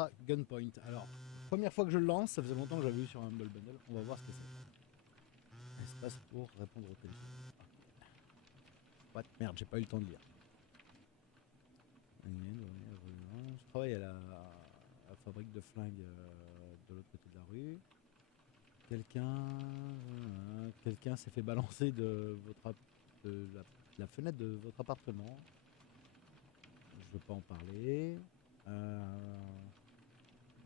Ultra Gunpoint. Alors, première fois que je le lance, ça faisait longtemps que j'avais vu sur un Humble Bundle. On va voir ce que c'est. Espace pour répondre au téléphone. What? Merde, j'ai pas eu le temps de lire. Je travaille à la fabrique de flingues de l'autre côté de la rue. Quelqu'un s'est fait balancer de la fenêtre de votre appartement. Je veux pas en parler. Je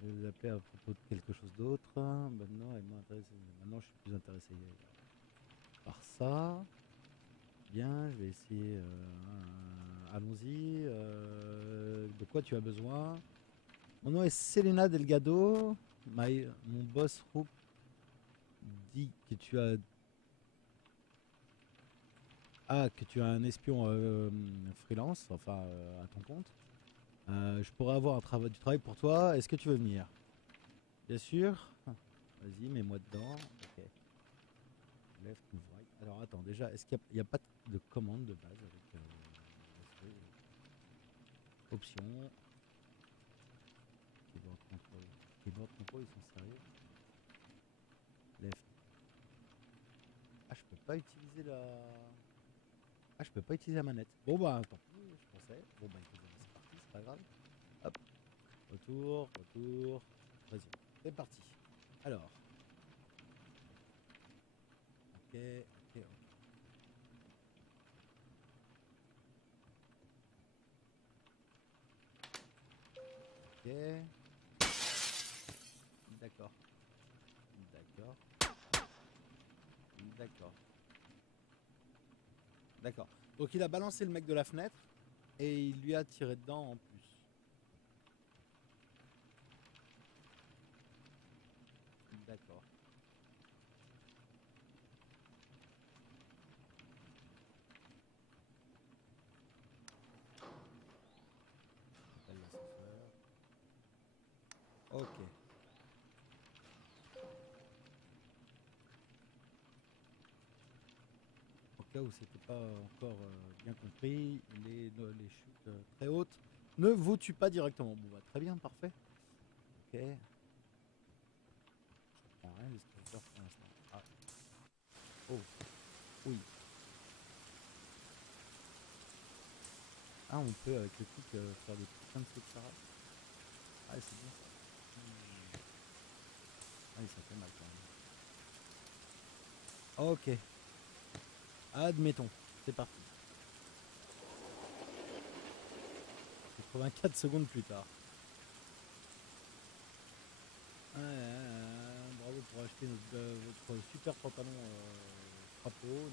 vais vous appeler à propos de quelque chose d'autre. Maintenant, je suis plus intéressé par ça. Bien, je vais essayer. Allons-y. De quoi tu as besoin? Mon nom est Selena Delgado. Mon boss Roop dit que tu as un espion freelance, enfin à ton compte. Je pourrais avoir du travail pour toi. Est-ce que tu veux venir? Bien sûr. Vas-y, mets-moi dedans. Ok. Left, move right. Alors attends, déjà, est-ce qu'il n'y a pas de commande de base avec options, keyboard control. Keyboard control, ils sont sérieux. Left. Ah, je peux pas utiliser je peux pas utiliser la manette. Bon bah, tant pis, je pensais. Bon bah, écoute, c'est parti, c'est pas grave. Hop. Retour. Vas-y, c'est parti. Alors. Ok. Ok. D'accord. Donc il a balancé le mec de la fenêtre et il lui a tiré dedans en plus. D'accord. Appelle l'ascenseur. Ok. Au cas où c'était pas encore bien compris, les chutes très hautes ne vous tuent pas directement. Bon bah très bien, parfait. Ok. Je comprends rien, l'escalator pour l'instant. Ah. Oh. Oui. Ah, on peut avec le truc faire des putains de sauts de Sarah. Ah, c'est bien ça. Ah, ça fait mal quand même. Ok. Admettons. C'est parti. 84 secondes plus tard. Bravo pour acheter votre super pantalon frappot.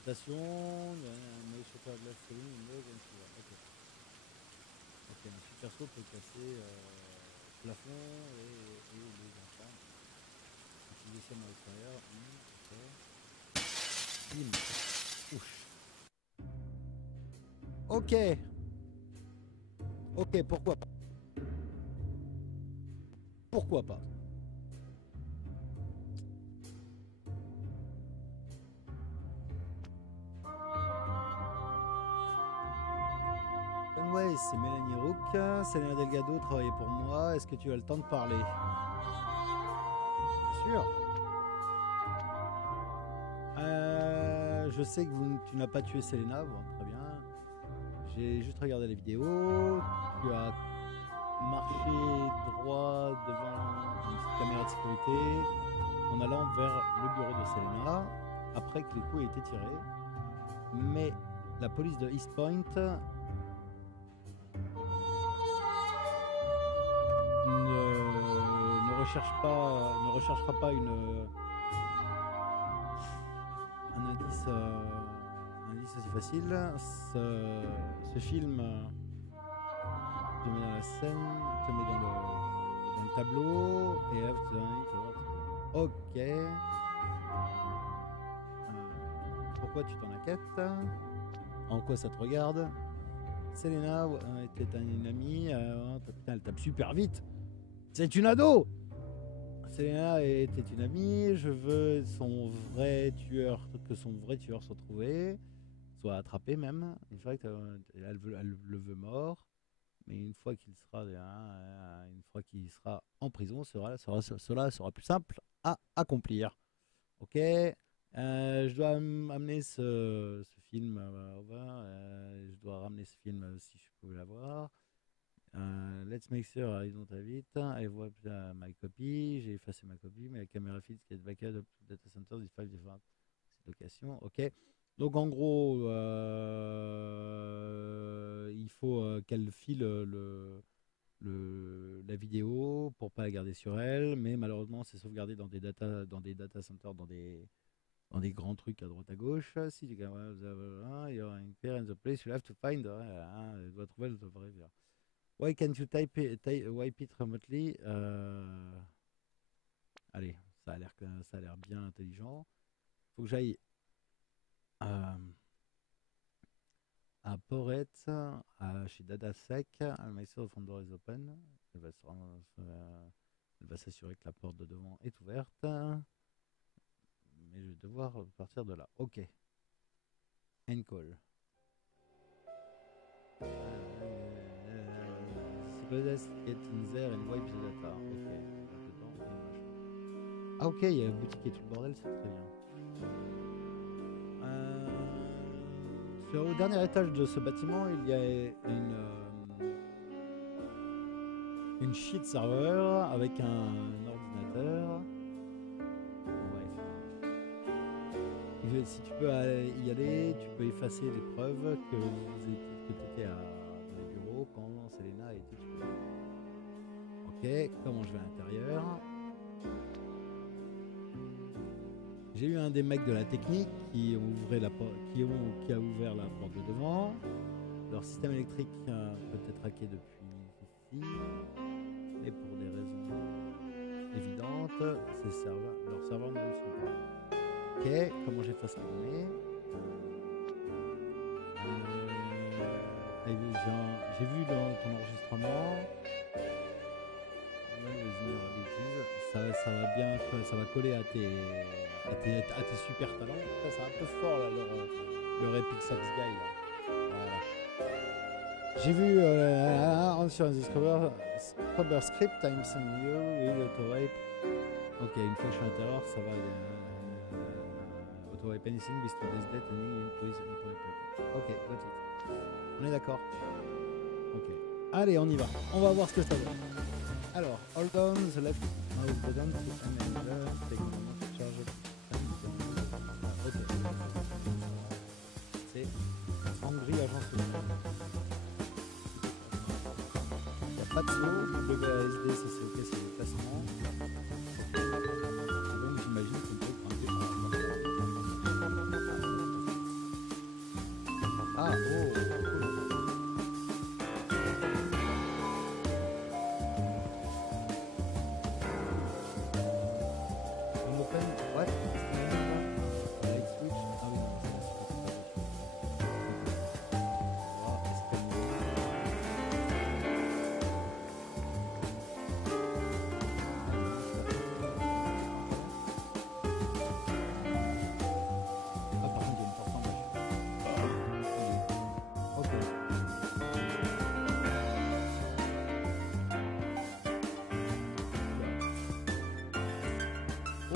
Attention, mais sur la glace, c'est ok. Ok, un super saut peut casser le plafond et les enfants. Utilisation à l'extérieur. Ok. Bim. Ouch. Ok. Ok, pourquoi pas. Pourquoi pas. Conway, c'est Mélanie Rook. Selena Delgado travaillait pour moi. Est-ce que tu as le temps de parler? Bien sûr. Je sais que tu n'as pas tué Selena. Bon, très bien. J'ai juste regardé la vidéo. Tu as marché droit devant une petite caméra de sécurité en allant vers le bureau de Selena après que les coups aient été tirés. Mais la police de East Point ne recherchera pas un indice aussi facile. Ce film te met dans la scène, te met dans le tableau et ok. Pourquoi tu t'en inquiètes? En quoi ça te regarde? Selena était une amie. Putain, elle tape super vite. C'est une ado. Selena était une amie. Je veux que son vrai tueur soit trouvé, soit attrapé même. Elle le veut mort. mais une fois qu'il sera en prison, cela sera plus simple à accomplir. Ok, je dois amener ce film, je dois ramener ce film si je pouvais l'avoir. Let's make sure I don't have it. I wipe my copy. J'ai effacé ma copie, mais la caméra feeds get backed up to data center. This file different. C'est location. Ok. Donc en gros, il faut qu'elle file la vidéo pour pas la garder sur elle, mais malheureusement c'est sauvegardé dans des data centers, dans des grands trucs à droite à gauche. Si tu you're in clear in the place, you have to find. Elle doit trouver le vrai. Why can't you wipe it remotely? Allez, ça a l'air bien intelligent. Faut que j'aille à Porret, chez DataSec. I'll make sure the front door is open. Elle va s'assurer que la porte de devant est ouverte. Mais je vais devoir partir de là. Ok. End call. Let's get in there and wipe the data. Ok. Là-dedans, et machin. Ah ok, il y a la boutique et tout le bordel, c'est très bien. Au dernier étage de ce bâtiment, il y a une sheet serveur avec un ordinateur. Ouais. Si tu peux y aller, tu peux effacer les preuves que tu étais dans les bureaux quand Selena a été tuée. Ok, comment je vais à l'intérieur? J'ai eu un des mecs de la technique qui a ouvert la porte de devant. Leur système électrique peut être hacké depuis ici, mais pour des raisons évidentes, leurs serveurs ne le sont pas. Ok, comment j'efface les données? J'ai vu dans ton enregistrement. Ça va bien, ça va coller à tes super talents. C'est un peu fort là, leur Epic Sax Guy là. Voilà. J'ai vu sur Scrubber Script, I'm sending you will auto-wipe. Ok, une fois que je suis à l'intérieur, ça va auto-wipe anything with today's date and with auto-wipe. Ok, got it. On est d'accord. Ok. Allez, on y va. On va voir ce que ça donne. Alors, hold on the left mouse button to enable take a moment to charge it. Ok. C'est Angry Agence Sociale. Il n'y a pas de saut. WASD, ça c'est ok, c'est le placement. Et donc j'imagine qu'on peut grimper par la. Ah, oh!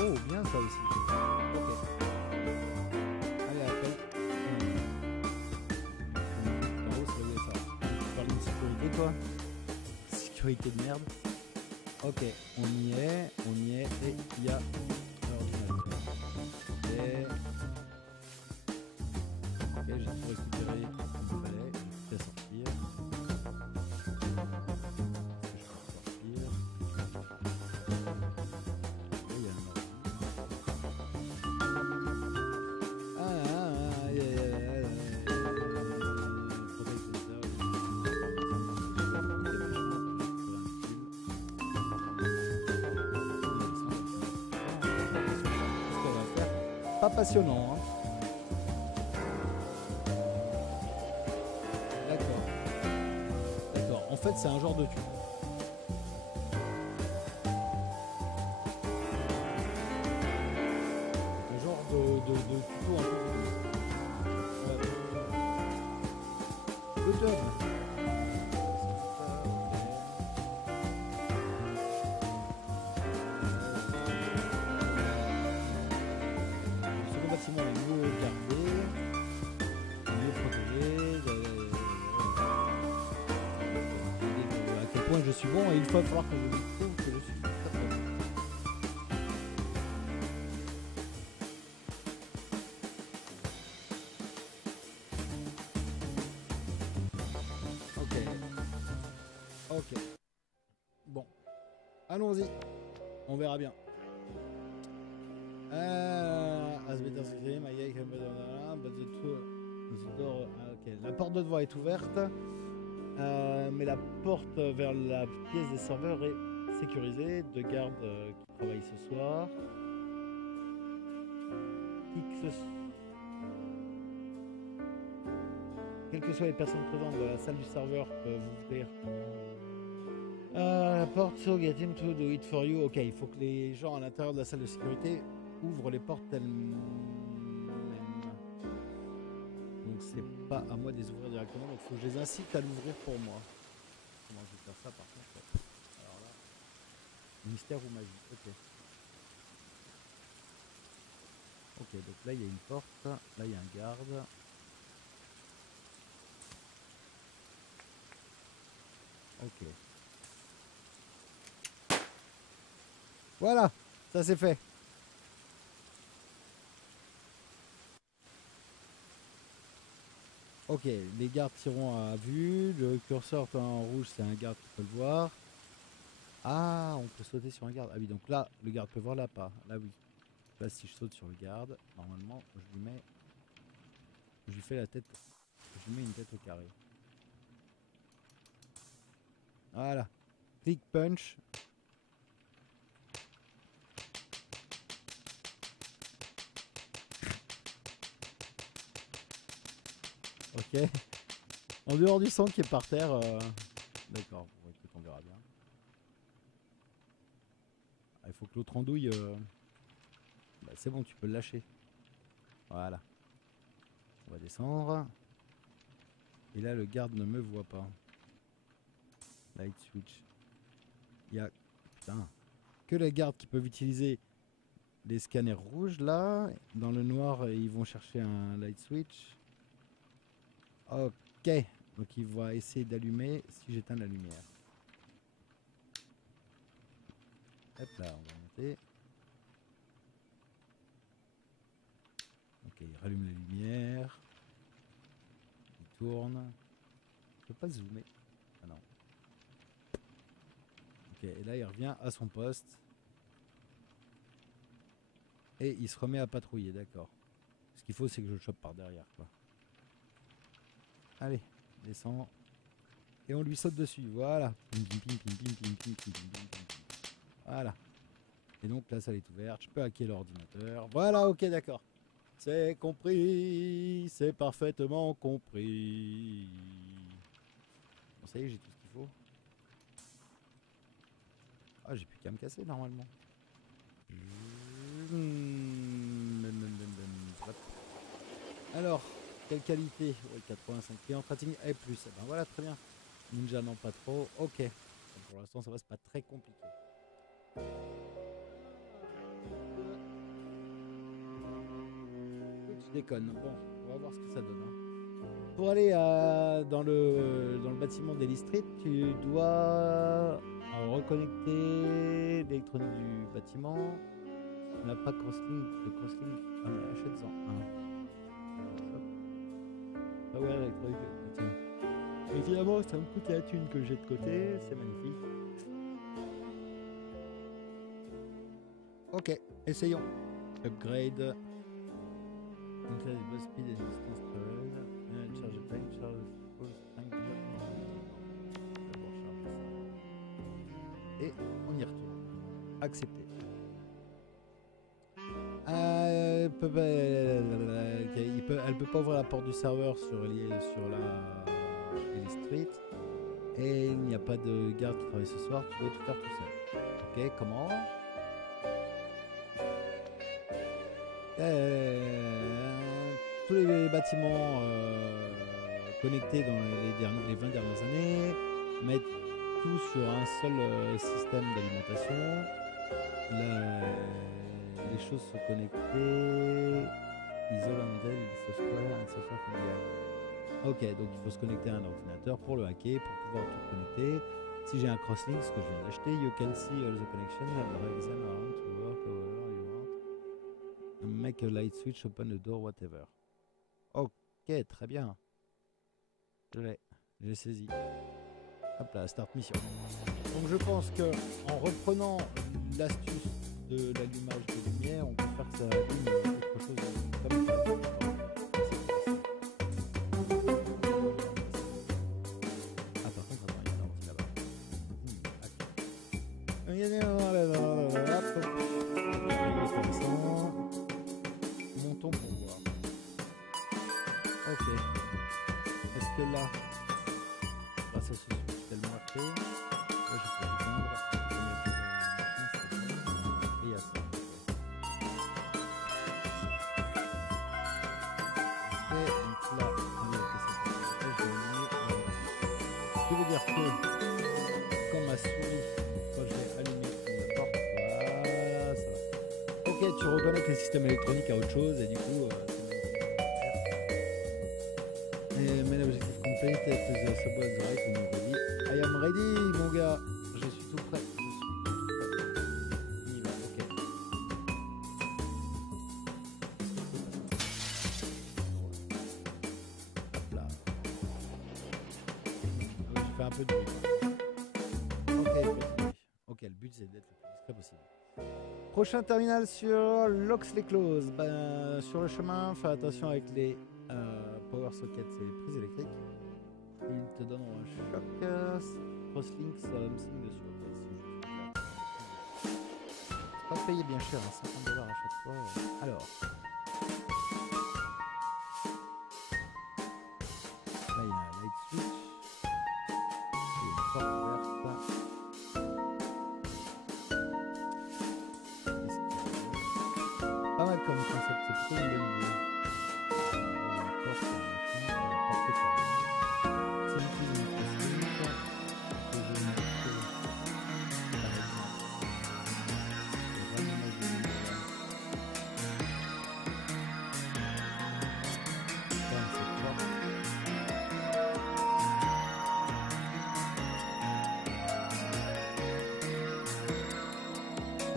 Oh, bien ça aussi. Ok. Allez, après. En haut, c'est ça. Tu parles de sécurité, toi? Sécurité de merde. Ok, on y est, et il y a l'ordinateur. Ok, j'ai tout récupéré comme il fallait, j'ai tout à sortir. Pas passionnant, hein. D'accord. En fait, c'est un genre de tube. Un genre de tuto un peu. Ouais. Le tube. point je suis bon et il va falloir que je prouve que je suis très très bon. Ok. Ok. Bon. Allons-y. On verra bien. As better scream, I can better, but the door, ok. La porte de devant est ouverte, mais la porte vers la pièce des serveurs est sécurisée. Deux gardes qui travaillent ce soir. Quelles que soient les personnes présentes dans la salle du serveur peuvent ouvrir la porte. So get him to do it for you. Ok, il faut que les gens à l'intérieur de la salle de sécurité ouvrent les portes elles-mêmes. Donc c'est pas à moi de les ouvrir directement, donc il faut que je les incite à l'ouvrir pour moi. Comment je vais faire ça par contre? Alors là, mystère ou magie, ok. Ok, donc là il y a une porte, là il y a un garde. Ok. Voilà, ça c'est fait. Ok, les gardes tireront à vue. Le curseur en rouge, c'est un garde qui peut le voir. Ah, on peut sauter sur un garde. Ah oui, donc là, le garde peut voir, là pas. Là oui. Là, si je saute sur le garde, normalement, je lui fais la tête. Je lui mets une tête au carré. Voilà. Click punch. Ok. En dehors du sang qui est par terre. D'accord, bon, écoute, on verra bien. Ah, il faut que l'autre andouille. Bah, c'est bon, tu peux le lâcher. Voilà. On va descendre. Et là, le garde ne me voit pas. Light switch. Il y a. Putain. Que les gardes qui peuvent utiliser les scanners rouges là. Dans le noir, ils vont chercher un light switch. Ok. Donc il va essayer d'allumer si j'éteins la lumière. Hop là, on va monter. Ok, il rallume la lumière. Il tourne. Je peux pas zoomer. Ah non. Ok, et là il revient à son poste. Et il se remet à patrouiller, d'accord. Ce qu'il faut, c'est que je le chope par derrière, quoi. Allez, descend. Et on lui saute dessus, voilà. Voilà. Et donc la salle est ouverte, je peux hacker l'ordinateur. Voilà, ok, d'accord. C'est compris, c'est parfaitement compris. Bon, ça y est, j'ai tout ce qu'il faut. Ah, j'ai plus qu'à me casser normalement. Alors, quelle qualité? Oui, 85 clients, tracking et plus. Eh ben voilà, très bien. Ninja non pas trop. Ok. Donc, pour l'instant, ça va, c'est pas très compliqué. Je déconne. Bon, on va voir ce que ça donne. Hein. Pour aller dans le bâtiment d'Ellie Street, tu dois reconnecter l'électronique du bâtiment. On n'a pas crosslink. Le crosslink, achète-en un. Ah ouais, électronique. Tiens. Évidemment, ça me coûte la thune que j'ai de côté. C'est magnifique. Ok, essayons. Upgrade. Increase bus speed and distance traveled. Charge the time, charge full strength. D'abord charger ça. Et on y retourne. Accepter. Elle peut pas ouvrir la porte du serveur sur la Ellie Street. Et il n'y a pas de garde qui travaille ce soir. Tu dois tout faire tout seul. Ok, comment? Tous les bâtiments connectés dans les 20 dernières années mettent tout sur un seul système d'alimentation. Les choses sont connectées. Isole and software familiar. Ok, donc il faut se connecter à un ordinateur pour le hacker, pour pouvoir tout connecter. Si j'ai un crosslink, ce que je viens d'acheter, you can see all the connection and reason around to work however you want. Make a light switch, open a door, whatever. Ok, très bien. Je l'ai, j'ai saisi. Hop là, start mission. Donc je pense que en reprenant l'astuce de l'allumage de lumière, on peut faire que ça allume autre chose comme ça. Ah par contre, attends, il y a un ordi là-bas. Intéressant. Montons pour voir. Ok. Est-ce que là, grâce à ce switch tellement acté, là je peux éteindre et il y a ça. Ok, donc là, on va passer par là, je vais allumer. Ce qui veut dire que quand ma souris, quand je vais allumer la porte, voilà, ça va. Ok, tu reconnectes le système électronique à autre chose et du coup, main objective complete, the subway the right when you're ready. I am ready, mon gars. Je suis tout prêt. Il y va, ok. Hop là. Ah oui, j'ai fait un peu de bruit. Ok, continue. Ok, le but c'est d'être le plus discret possible. Prochain terminal sur Loxley Close. Ben, sur le chemin, fais attention avec les power sockets et les prises électriques. Ils te donneront un choc. Crosslink, something dessus. C'est pas payé bien cher, hein, $50 à chaque fois. Alors. Là, il y a un light switch. Il y a une porte ouverte. Pas mal comme concept, c'est plutôt une bonne idée.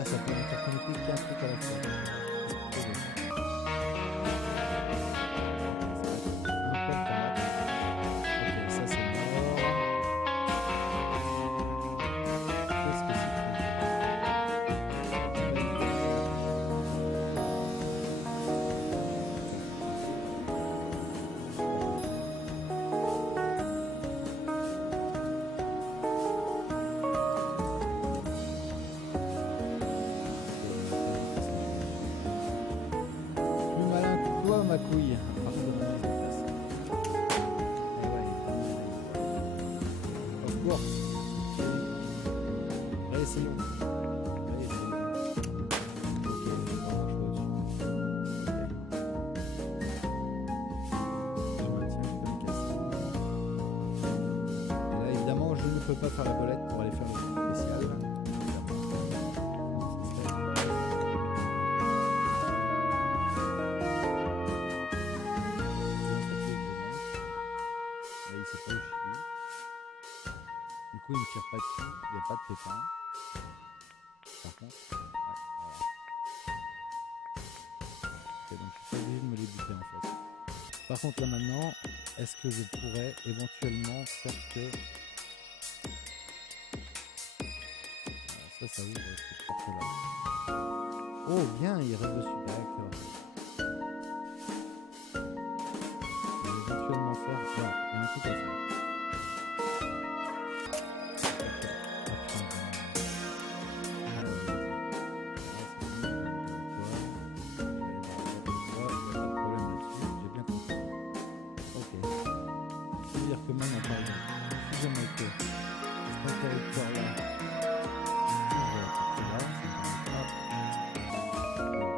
Ça peut interconnecter qu'un truc à la fois. Ma couille. Of course. Réessayons. Et là, évidemment, je ne peux pas faire la bolette pour aller faire le truc spécial. Du coup, il ne tire pas dessus, il n'y a pas de pépin. Par contre, ouais, voilà. Ok, donc je suis pas obligé de me les buter en fait. Par contre, là maintenant, est-ce que je pourrais éventuellement faire que. Voilà, ça ouvre cette porte-là. Oh, bien, il reste dessus, d'accord. Je vais éventuellement faire. Non, il y a un truc à faire. Que maintenant, par exemple, si je mets que cet interrupteur là,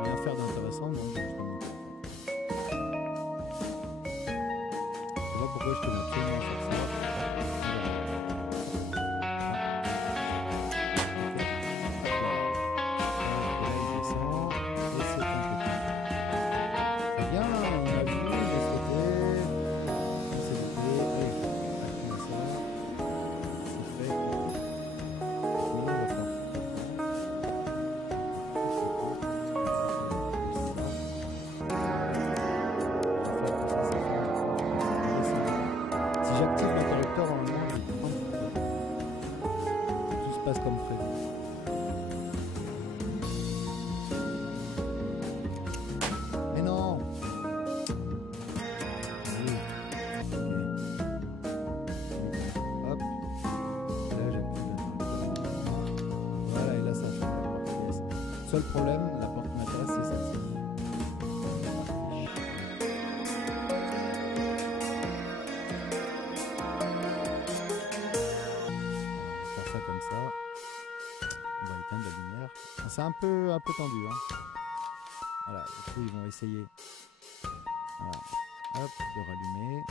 rien faire d'intéressant, donc passe comme prévu. Mais non. Oui. Ok. Hop. Là, j'ai plus de... Voilà, et là, ça fait la porte pièce. Seul problème, la porte qui m'intéresse, c'est celle-ci. Comme ça, on va éteindre la lumière. C'est un peu tendu, hein. Voilà, du coup ils vont essayer. Voilà. Hop, de rallumer.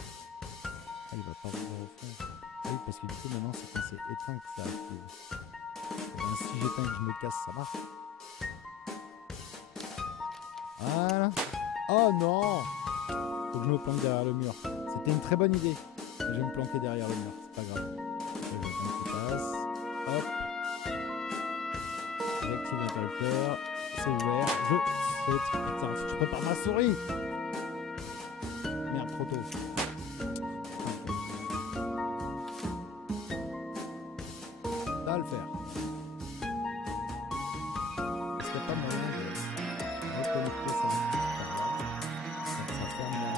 Ah, il va pas voir au fond. Ah oui, parce que du coup maintenant c'est quand c'est éteint que ça active. Et ben, si j'éteins et que je me casse, ça marche. Voilà. Oh non! Faut que je me planque derrière le mur. C'était une très bonne idée. Je vais me planquer derrière le mur, c'est pas grave. Je vais attendre qu'il passe. Hop. J'active l'interrupteur. C'est ouvert. Je saute. Putain, je prépare ma souris. Merde, trop tôt. Ça va le faire. Est-ce qu'il n'y a pas moyen de reconnecter ça? Ça ferme là.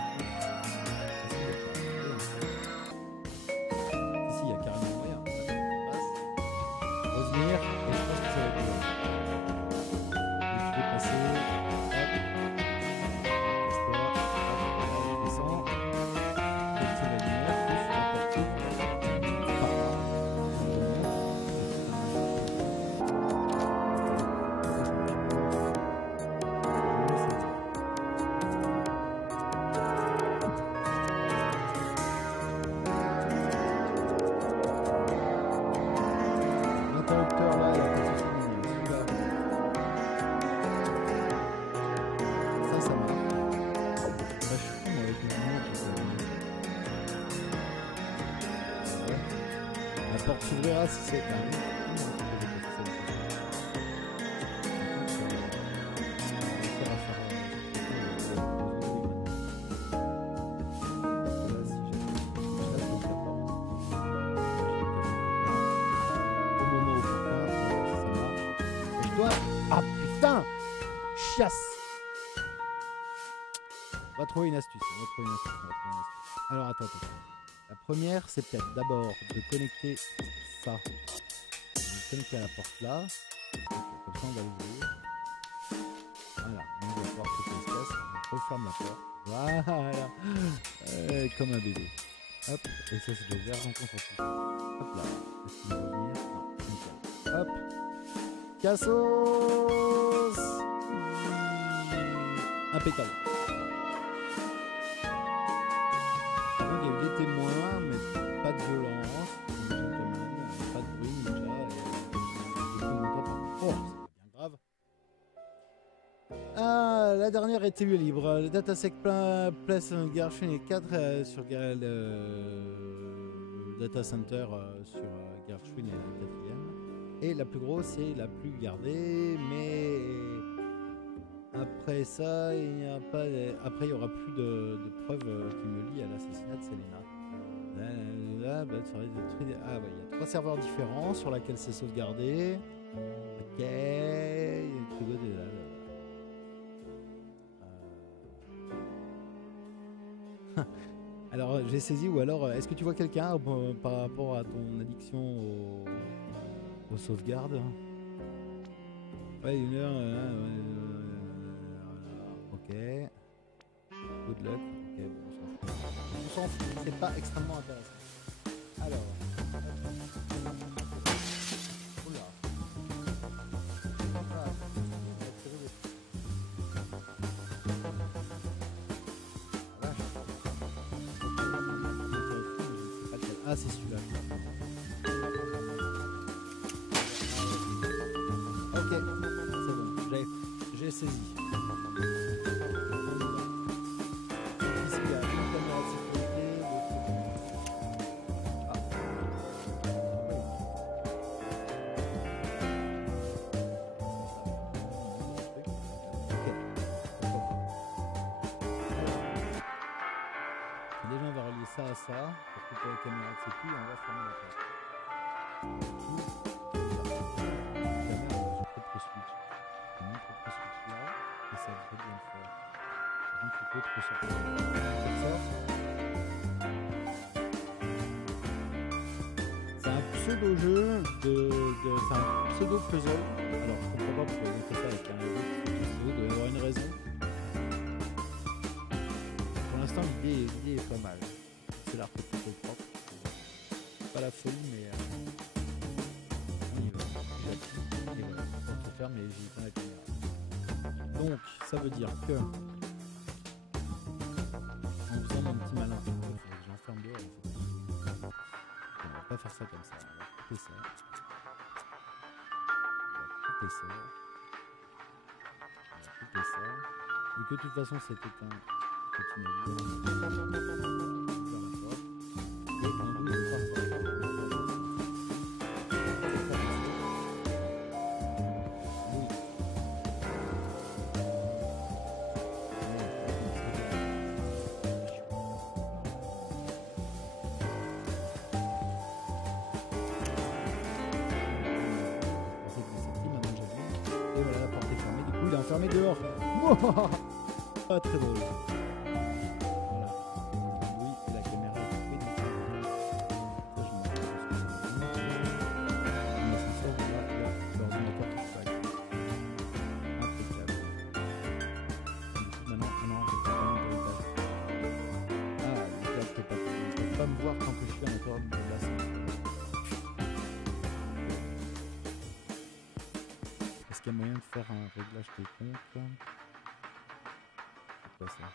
Ici, il y a carrément moyen. Revenir. Et je pense que ça va être bien. La porte s'ouvrira si c'est un Ah putain! Chiasse! On va trouver une astuce. Alors attends. La première, c'est peut-être d'abord de connecter ça. On va connecter à la porte là. Okay, comme ça, on va l'ouvrir. Voilà, on ouvre la porte, tout se casse. On referme la porte. Voilà. Comme un bébé. Hop, et ça c'est déjà ouvert, donc on s'en fout. Hop là. Est-ce qu'il va venir? Non, nickel. Hop. Cassos. Impeccable. Donc il y a eu des témoins, mais pas de violence, pas de bruit déjà, et oh, c'est bien grave. Ah, la dernière était libre. Le datasec place Gershwin et 4 sur le data center sur Gershwin et la 4e. Et la plus grosse, c'est la plus gardée, mais après ça, il n'y a pas. Après, il n'y aura plus de preuves qui me lient à l'assassinat de Selena. Ah ouais, il y a 3 serveurs différents sur lesquels c'est sauvegardé. Ok, tout est là. Alors, j'ai saisi, ou alors, est-ce que tu vois quelqu'un par rapport à ton addiction aux sauvegardes? Ouais, 1 heure. Ok. Good luck. Ok, bon, on s'en fout. C'est pas extrêmement intéressant. Alors. Oula. Ah, c'est celui-là. Ok, c'est bon. J'ai saisi. Ici, il y a une caméra de sécurité. Déjà, on va relier ça à ça pour couper la caméra de sécu et on va fermer la porte. d'autres sortes de sorts. C'est un pseudo-jeu enfin, un pseudo-puzzle. Alors, je comprends pas pourquoi ils ont fait ça avec un héros qui doit y avoir une raison. Pour l'instant, l'idée est pas mal. C'est l'art plutôt propre. Pas la folie, mais on y va. Et voilà, on se ferme et j'éteins la caméra. Donc, ça veut dire que en faisant mon petit malin, il faudrait que j'enferme dehors. On va pas faire ça comme ça. On va couper ça. On va couper ça. On va couper ça. Vu que de toute façon c'est éteint, continue à vivre. Et on ouvre le parfum. Et voilà, la porte est fermée. Du coup, il est enfermé dehors. Pas très drôle. Voilà. Oui, la caméra est coupée. Donc ça, je m'en rends l'ascenseur, là, l'ordinateur qui se passe. Impeccable. Du coup, maintenant, non, je peux pas monter l'étage. Ah, l'étage, je peux pas me voir tant que je suis à l'intérieur de l'ascenseur. Est-ce qu'il y a moyen de faire un réglage quelconque? C'est quoi ça?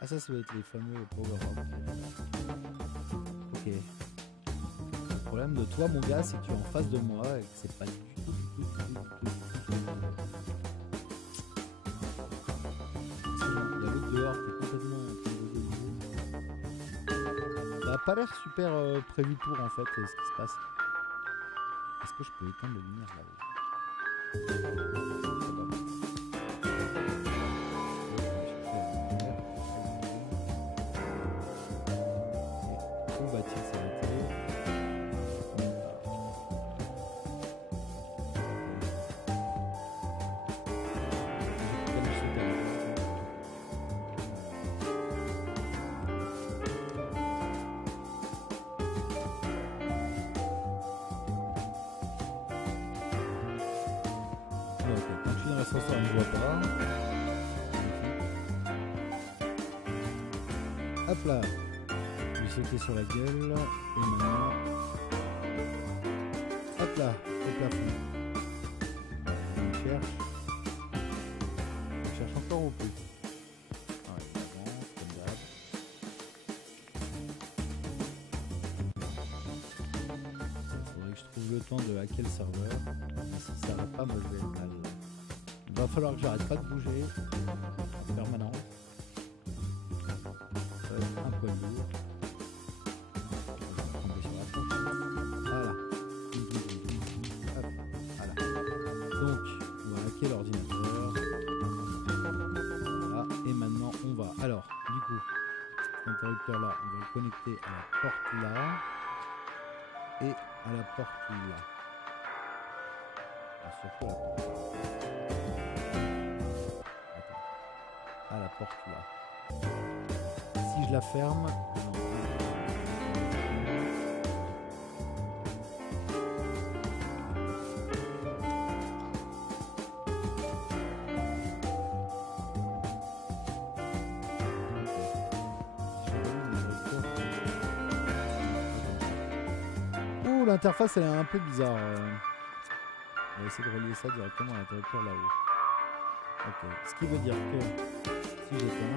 Ah, ça doit être les fameux power-up. Ok. Le problème de toi, mon gars, c'est que tu es en face de moi et que c'est pas du tout. Il y a l'autre dehors qui est complètement en train de... Ça a pas l'air super prévu pour en fait ce qui se passe. Est-ce que je peux éteindre la lumière là-haut? Où va-t-il s'arrêter? Quand je suis dans l'ascenseur, on ne voit pas. Hop là. Je vais sauter sur la gueule. Et maintenant. Hop là. Au plafond. On cherche. On cherche encore au plus. Ah, il avance, comme d'hab. Faudrait que je trouve le temps de hacker le serveur. Si ça va pas, moi je vais être mal. Il va falloir que j'arrête pas de bouger en permanence. Ça va être un peu lourd. Je vais tomber sur la tronche. Voilà. Hop. Voilà. Donc, on va hacker l'ordinateur. Voilà. Et maintenant, on va. Alors, du coup, cet interrupteur là, on va le connecter à la porte là. Et à la porte là. Et surtout à la porte là. À la porte là. Si je la ferme, non. Ouh, l'interface elle est un peu bizarre. On va essayer de relier ça directement à l'interrupteur là-haut. Ok, ce qui veut dire que si j'éteins,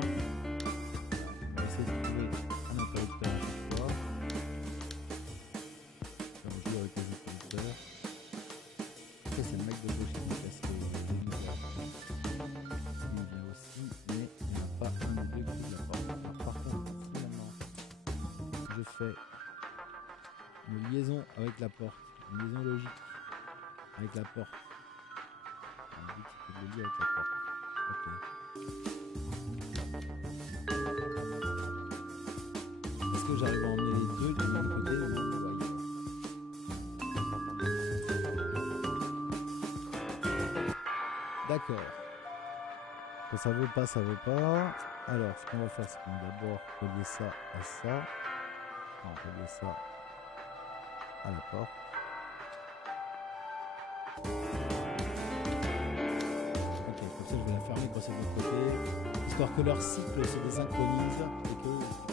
on va essayer de trouver un interrupteur à chaque fois. Comme je joue avec les interrupteurs. Après c'est le mec de gauche qui me casse les lumières. Il vient aussi, mais il n'y en a pas un des deux qui ouvre la porte. Alors, par contre, si maintenant je fais une liaison avec la porte, une liaison logique avec la porte. On dit qu'il faut le lier avec la porte. Ok. Est-ce que j'arrive à emmener les deux du même côté ou non? D'accord. Quand ça veut pas, ça veut pas. Alors, ce qu'on va faire, c'est qu'on va d'abord relier ça à ça. On va relier ça à la porte. Ok, comme ça, je vais la fermer quand c'est de l'autre côté. Histoire que leur cycle se désynchronise et que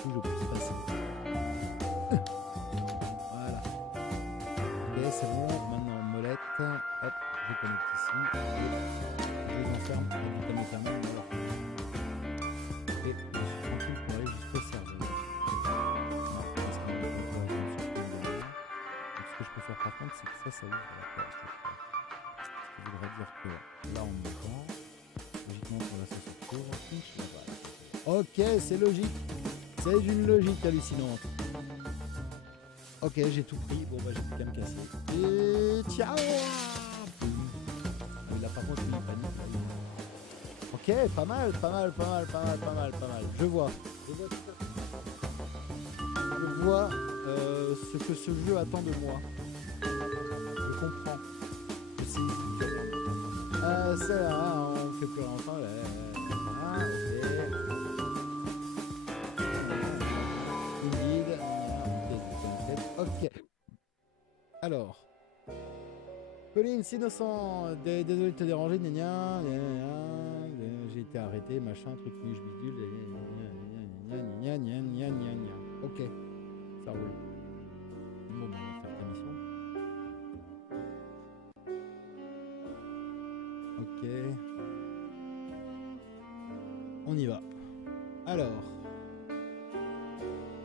du coup, je puisse passer. Voilà. Ok, c'est bon. Maintenant, molette. Hop, je connecte ici. Et je les enferme. Et je ferme. Et je suis tranquille pour aller jusqu'au serveur. Non, parce qu'on va pas aller sur le serveur. Donc ce que je peux faire par contre, c'est que ça ouvre la porte, je crois. Ce qui voudrait dire que là on m'entend. Logiquement pour là ça se trouve. Ok, c'est logique. C'est d'une logique hallucinante. Ok, j'ai tout pris. Bon bah j'ai plus qu'à me casser. Et ciao. Là par contre il panique. Ok, pas mal. Je vois ce que ce jeu attend de moi. Je comprends. Je sais. Ça là, on fait plus longtemps. Ok. Alors. Colline, c'est innocent. Désolé de te déranger. J'ai été arrêté, machin, truc niche bidule. Ok. Ça roule. Bon, on va faire ta mission. Ok. On y va. Alors.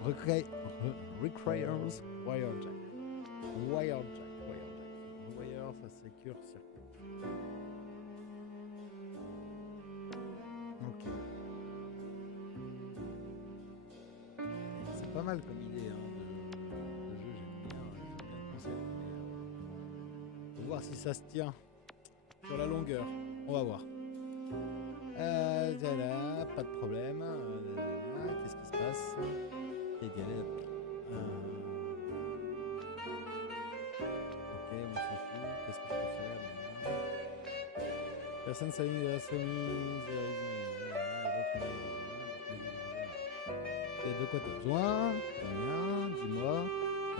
Requires Wirejack. Wire, ça sécure circuit. Ok. C'est pas mal comme idée de jeu, j'aime bien le concept. Faut voir si ça se tient sur la longueur. On va voir. Voilà, pas de problème. Qu'est-ce qui se passe? Ok, on s'en fout. Qu'est-ce que je peux faire? Personne s'aligne de la chemise. De quoi t'as besoin? Combien? Dis-moi.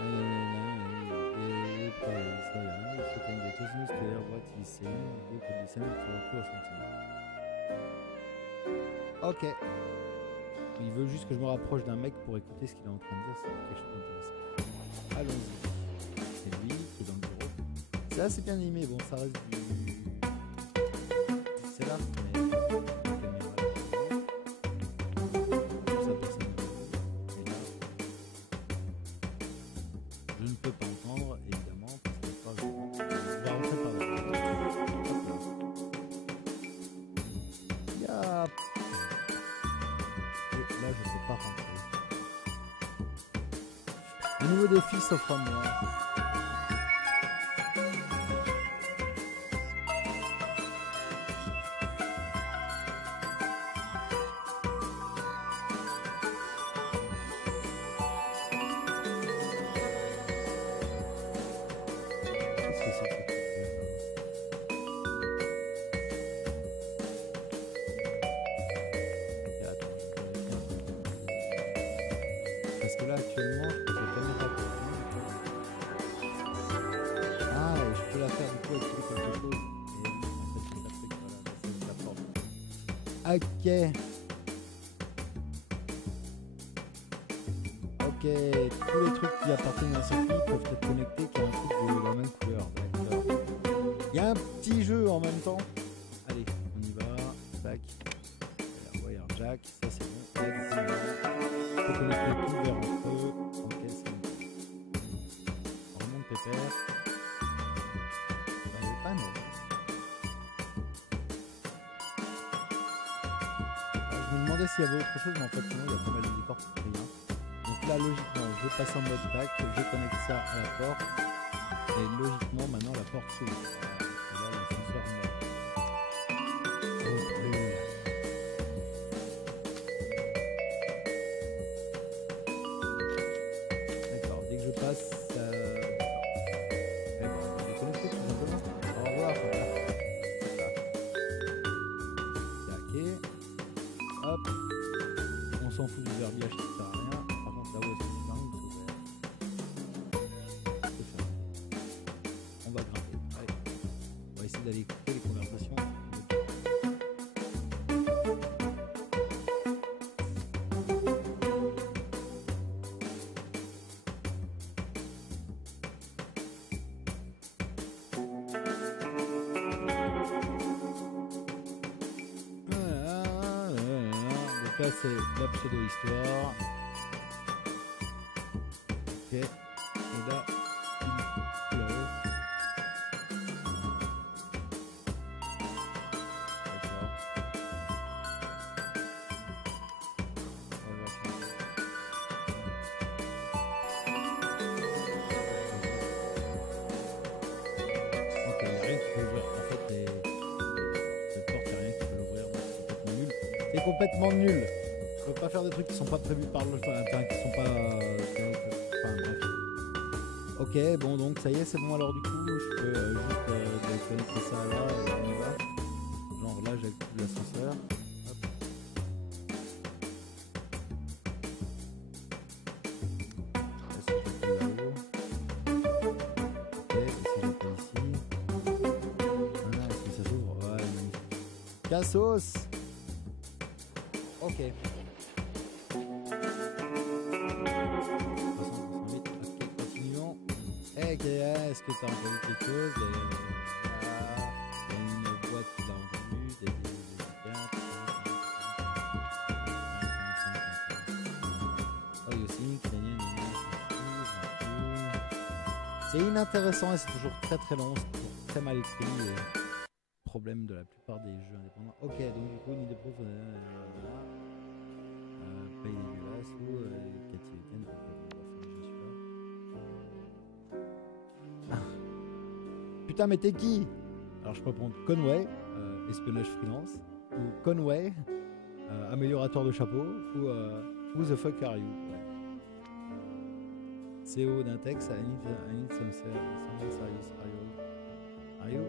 Il faut qu'il y ait tous nous, c'est-à-dire boîte lycée, beaucoup de lycéens qui ont plus au sentiment. Ok. Il veut juste que je me rapproche d'un mec pour écouter ce qu'il est en train de dire, c'est quelque chose d'intéressant. Allons-y. C'est lui qui est dans le bureau. C'est assez bien animé, bon ça reste du... C'est là, mais... Je ne peux pas entendre, évidemment, parce que pas... Je vais rentrer par là. Yap. Et là, je ne peux pas rentrer. Un nouveau défi s'offre à moi. Parce que là actuellement je peux la caméra. Ah, et je peux la faire du coup avec quelque chose. Et ça fait voilà, ok. Ok, tous les trucs qui appartiennent à un circuit peuvent être connectés qui a un truc de la même couleur. D'accord. Il y a un petit jeu en même temps. Allez, on y va. Tac. Wirejack, ça c'est bon. Et du coup, on peut connecter tout vers entre eux. Ok, c'est bon. On remonte pépère. Bah, il est pas non. Je me demandais s'il y avait autre chose, mais en fait, sinon, il y a pas mal de décors pour rien. Donc là, logiquement, je passe en mode tac, je connecte ça à la porte. Et logiquement, maintenant, la porte s'ouvre. Et là, l'ascenseur monte. D'accord, dès que je passe, d'accord. On va déconnecter tout simplement. Au revoir. C'est ça. Tac. on va grimper. Allez, on va essayer d'aller écouter les conversations. Donc là c'est la pseudo-histoire. Ok. Et là, il pleut. D'accord. On va voir. Ok, il n'y a rien qui peut ouvrir. En fait, cette porte, il n'y a rien qui peut l'ouvrir. Donc c'est complètement nul. C'est complètement nul. Je peux pas faire des trucs qui sont pas prévus par le. Enfin, qui sont pas. Enfin, bref. Ok, bon, donc ça y est, c'est bon. Alors, du coup, je peux juste connecter ça là et on y va. Genre là, j'active l'ascenseur. Hop. Là, si j'appuie là-haut. Ok, et si j'appuie ici. Ah, est-ce que ça s'ouvre? Ouais, magnifique. Cassos! Ok. Ok, est-ce que tu as entendu quelque chose? Il y a une boîte qui l'a entendu, des oh, il y a aussi c'est inintéressant et c'est toujours très très long, c'est toujours très mal écrit. Problème de la plupart des jeux indépendants. Ok, donc du coup, ni de proof, pas dégueulasse ou Cathy Etienne, putain, mais t'es qui? Alors je peux prendre Conway, espionnage freelance, ou Conway, améliorateur de chapeau, ou Who the fuck are you? Ouais. CO d'un texte, I need some serious, are you?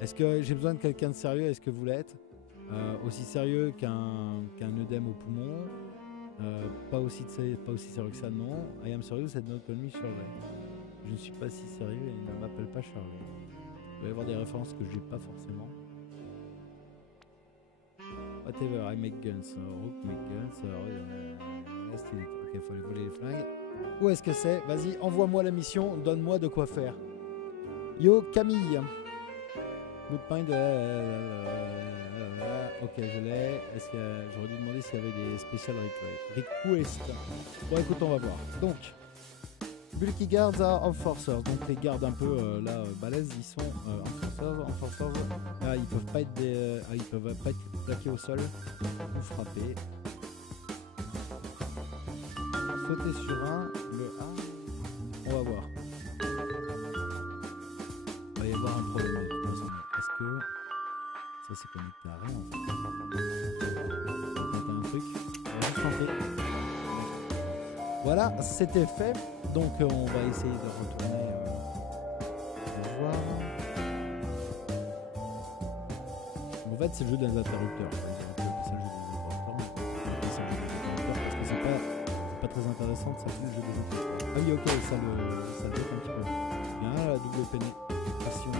Est-ce que j'ai besoin de quelqu'un de sérieux? Est-ce que vous l'êtes? Aussi sérieux qu'un œdème au poumon, pas aussi sérieux que ça, non. I am serious and not call me Shirley. Je ne suis pas si sérieux et il ne m'appelle pas Shirley. Il va y avoir des références que j'ai pas forcément. Whatever, I make guns. Rook make guns. Ok, faut aller voler les flingues. Où est-ce que c'est? Vas-y, envoie-moi la mission, donne-moi de quoi faire. Yo, Camille. Good mind. Ok, je l'ai. Est-ce que j'aurais dû demander s'il y avait des special requests? Bon, écoute, on va voir. Donc, bulky guards are enforcers. Donc, les gardes un peu balèzes, ils sont enforcers. Ah, ils peuvent pas être ils peuvent pas être plaqués au sol ou frappés. Sauter sur le A. On va voir. Il va y avoir un problème de toute façon. Est-ce que ça c'est connecté à rien en fait? T'as un truc? On va juste tenter. Voilà, c'était fait. Donc on va essayer de retourner voir. En fait c'est le jeu des interrupteurs. C'est le jeu des interrupteurs. Parce que c'est pas très intéressant de s'appeler le jeu des interrupteurs. Ah oui, ok, ça le fait un petit peu. Bien, la double pénétration.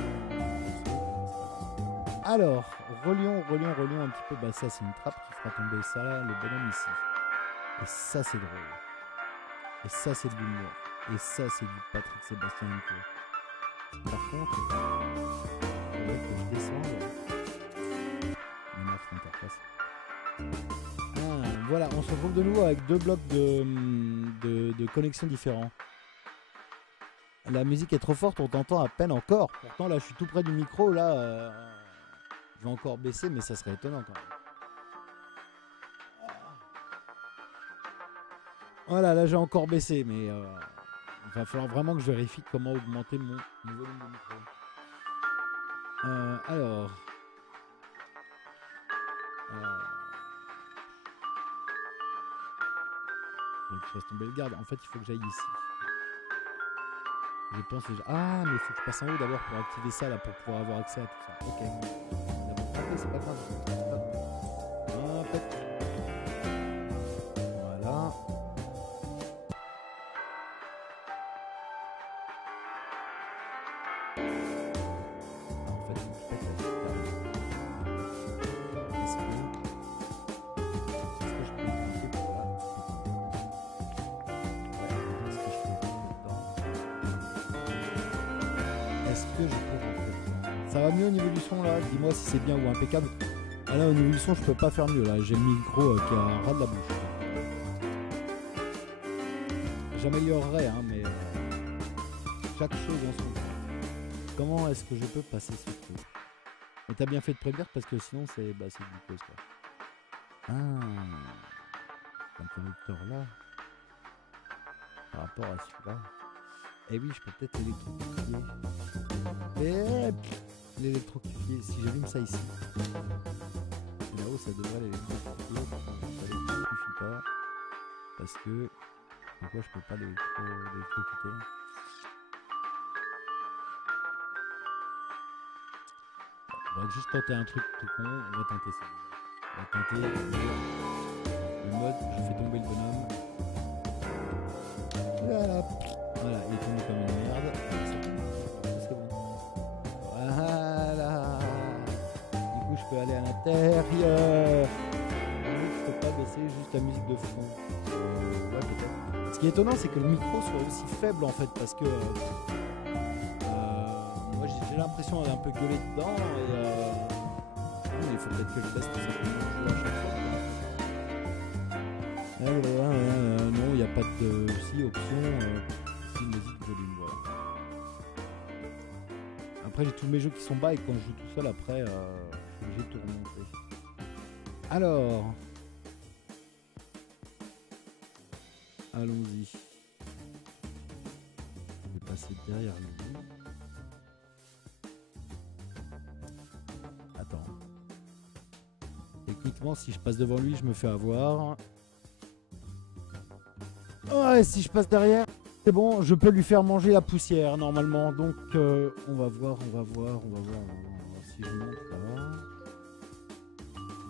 Alors, relions un petit peu. Bah ça c'est une trappe qui fera tomber ça là, le bonhomme ici. Et ça c'est drôle. Et ça c'est de l'humour. Et ça c'est du Patrick Sébastien Nico. Par contre, il faudrait que je descende. Ah, voilà, on se retrouve de nouveau avec deux blocs de connexion différents. La musique est trop forte, on t'entend à peine encore. Pourtant là je suis tout près du micro, là je vais encore baisser, mais ça serait étonnant quand même. Voilà, là j'ai encore baissé, mais il va falloir vraiment que je vérifie comment augmenter mon volume de micro. Alors... faut que je fasse tomber le garde. En fait, il faut que j'aille ici. Je pense déjà... Ah, mais il faut que je passe en haut d'abord pour activer ça, là, pour pouvoir avoir accès à tout ça. Ok. D'abord, c'est pas grave. Hop. Voilà. est-ce que je peux rentrer? Ça va mieux au niveau du son là? Dis-moi si c'est bien ou impeccable. Ah là, au niveau du son, je peux pas faire mieux là. J'ai le micro qui a un ras de la bouche. J'améliorerai, hein, mais chaque chose en son temps. Comment est-ce que je peux passer ce truc? Mais t'as bien fait de prévenir parce que sinon c'est du cause quoi. Ah, l'interrupteur là, par rapport à celui-là. Eh oui, je peux peut-être l'électrocuter. L'électrocuter, si j'allume ça ici. Là-haut, ça devrait l'électrocuter. Ça l'électrocute pas. Parce que. Pourquoi je peux pas l'électrocuter? On va juste tenter un truc tout con. On va tenter ça. On va tenter le mode. Je fais tomber le bonhomme. Voilà, il est tombé comme une merde. C'est bon. Voilà. Du coup, je peux aller à l'intérieur. Je peux pas baisser juste la musique de fond. Ouais, peut-être. Ce qui est étonnant, c'est que le micro soit aussi faible en fait, parce que moi j'ai l'impression d'aller un peu gueuler dedans et il faut peut-être que je baisse tout simplement le jeu à chaque fois. Non, il n'y a pas de option musique volume. Voilà. Après, j'ai tous mes jeux qui sont bas et quand je joue tout seul, après, je suis obligé de tout remonter. Alors, allons-y. Je vais passer derrière lui. Attends. Techniquement, si je passe devant lui, je me fais avoir. Ouais, si je passe derrière, c'est bon, je peux lui faire manger la poussière normalement. Donc, on va voir si je monte là.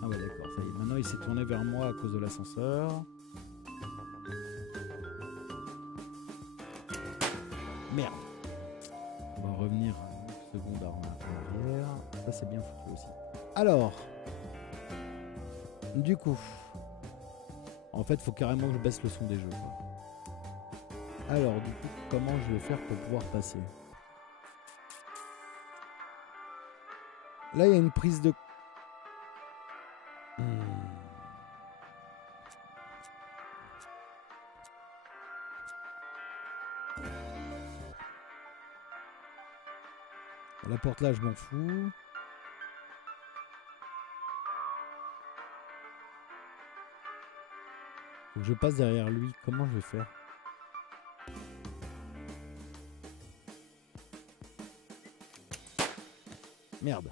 Ah ouais, d'accord, ça y est. Maintenant, il s'est tourné vers moi à cause de l'ascenseur. Merde. On va revenir une seconde en arrière. Ça, c'est bien foutu aussi. Alors, du coup, en fait, il faut carrément que je baisse le son des jeux, quoi. Alors, du coup, comment je vais faire pour pouvoir passer? Là, il y a une prise de... La porte là, je m'en fous. Faut que je passe derrière lui. Comment je vais faire? Merde.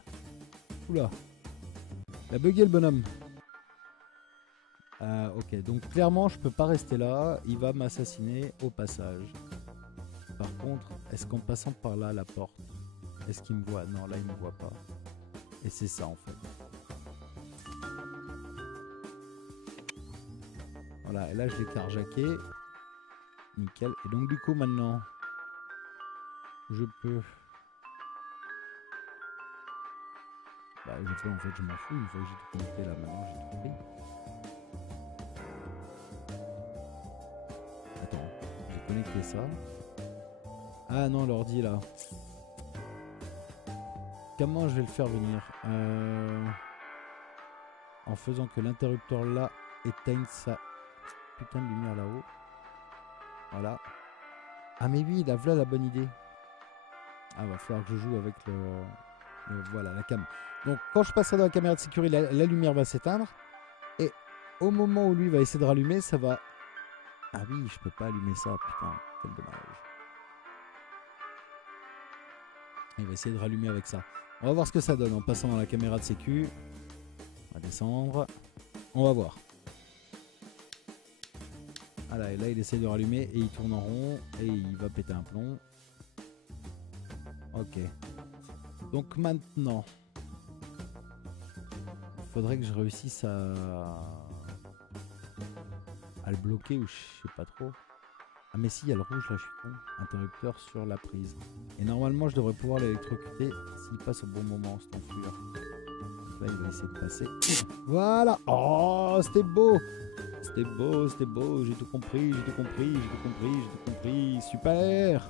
Oula. Il a bugué le bonhomme. Ok, donc clairement je peux pas rester là. Il va m'assassiner au passage. Par contre, est-ce qu'en passant par là la porte, est-ce qu'il me voit? Non, là il me voit pas. Et c'est ça en fait. Voilà, et là je l'ai carjacké. Nickel. Et donc du coup maintenant, je peux... Bah, je peux en fait, je m'en fous, une fois que j'ai tout connecté là, maintenant j'ai tout pris. Attends, j'ai connecté ça. Ah non, l'ordi là. Comment je vais le faire venir? En faisant que l'interrupteur là éteigne sa putain de lumière là-haut. Voilà. Ah mais oui, là, voilà la bonne idée. Ah, va falloir que je joue avec voilà, la cam. Donc quand je passerai dans la caméra de sécurité, la lumière va s'éteindre. Et au moment où lui va essayer de rallumer, ça va... Ah oui, je peux pas allumer ça, putain, quel dommage. Il va essayer de rallumer avec ça. On va voir ce que ça donne en passant dans la caméra de sécu. On va descendre. On va voir. Voilà, et là il essaie de rallumer et il tourne en rond et il va péter un plomb. Ok. Donc maintenant, il faudrait que je réussisse à le bloquer ou je sais pas trop. Ah mais si, il y a le rouge là, je suis con. Interrupteur sur la prise. Et normalement je devrais pouvoir l'électrocuter s'il passe au bon moment, cet enflure. Là il va essayer de passer. Voilà. Oh, c'était beau. C'était beau, c'était beau. J'ai tout compris, j'ai tout compris, j'ai tout compris, j'ai tout compris. Super.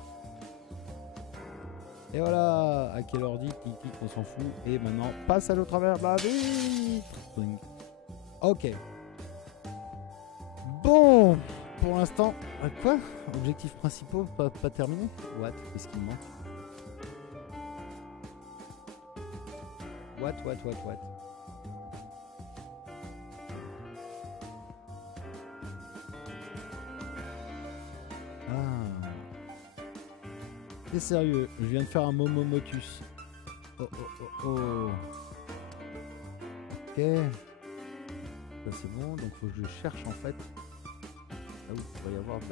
Et voilà, à quelle heure dit, clic, on s'en fout. Et maintenant, passe à l'autre travers de la vitre. Ok. Bon, pour l'instant, quoi? Objectifs principaux, pas terminé? What? Qu'est-ce qu'il me manque? What? Ah. T'es sérieux? Je viens de faire un Momomotus. Oh. Ok. Ça c'est bon, donc faut que je cherche en fait. Là où il pourrait y avoir des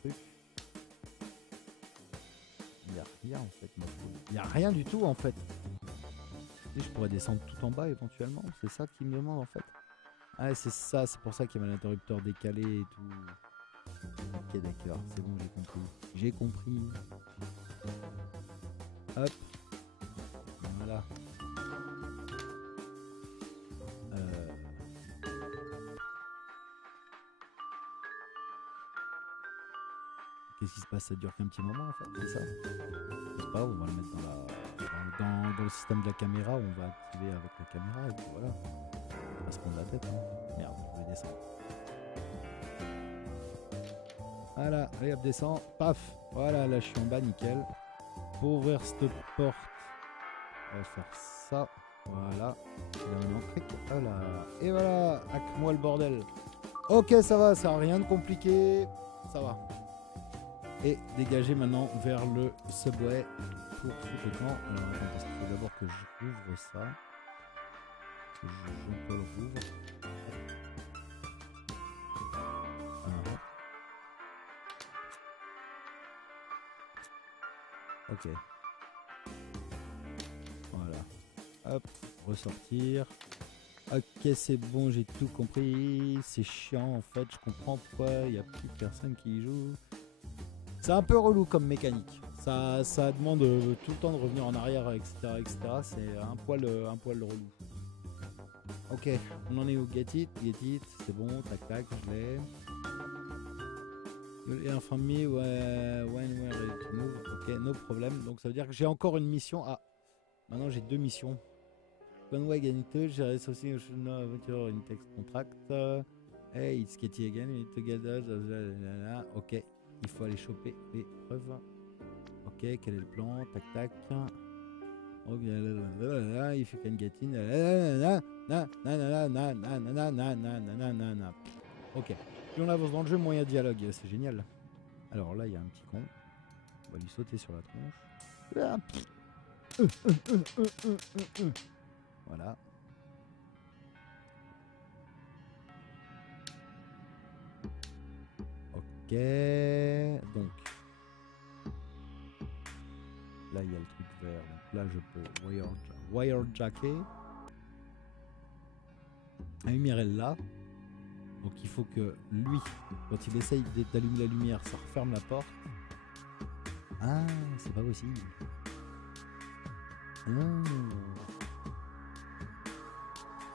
trucs. Il n'y a rien en fait, il n'y a rien du tout en fait. Et je pourrais descendre tout en bas éventuellement, c'est ça qu'il me demande en fait. Ah c'est ça, c'est pour ça qu'il y avait l'interrupteur décalé et tout. Ok d'accord, c'est bon, j'ai compris. J'ai compris. Hop. Voilà. Qu'est-ce qui se passe? Ça dure qu'un petit moment en fait, c'est ça? C'est pas grave, on va le mettre dans le système de la caméra, on va activer avec la caméra et puis voilà. On va se prendre la tête. Hein. Merde, je vais descendre. Voilà, allez hop, descend, paf. Voilà, là je suis en bas, nickel. Pour ouvrir cette porte, on va faire ça. Voilà. Et là maintenant, clic. Voilà. Et voilà, hack-moi le bordel. Ok, ça va, ça n'a rien de compliqué. Ça va. Et dégager maintenant vers le subway pour foutre le camp. Alors attends, parce qu'il faut d'abord que je rouvre ça. Que je le rouvre. Ok. Voilà. Hop, ressortir. Ok, c'est bon, j'ai tout compris. C'est chiant en fait, je comprends pourquoi il n'y a plus personne qui y joue. C'est un peu relou comme mécanique. Ça demande tout le temps de revenir en arrière, etc. C'est un poil relou. Ok, on en est où? Get it, c'est bon, tac, je l'ai. Inform me when we're ready to move. Ok, no problem. Donc ça veut dire que j'ai encore une mission. Ah, maintenant j'ai 2 missions. Conway Ganito, j'ai associé au aventure in text contract. Hey, it's Katie again, we need to gather. Ok, il faut aller choper les preuves. Ok, quel est le plan? Tac. Ok, if you can get in. Ok, plus on avance dans le jeu, moins il y a de dialogue, c'est génial. Alors là, il y a un petit con. On va lui sauter sur la tronche. Voilà. Ok, donc là il y a le truc vert, donc là je peux wirejacker. La lumière est là, donc il faut que lui, quand il essaye d'allumer la lumière, ça referme la porte. Ah, c'est pas possible.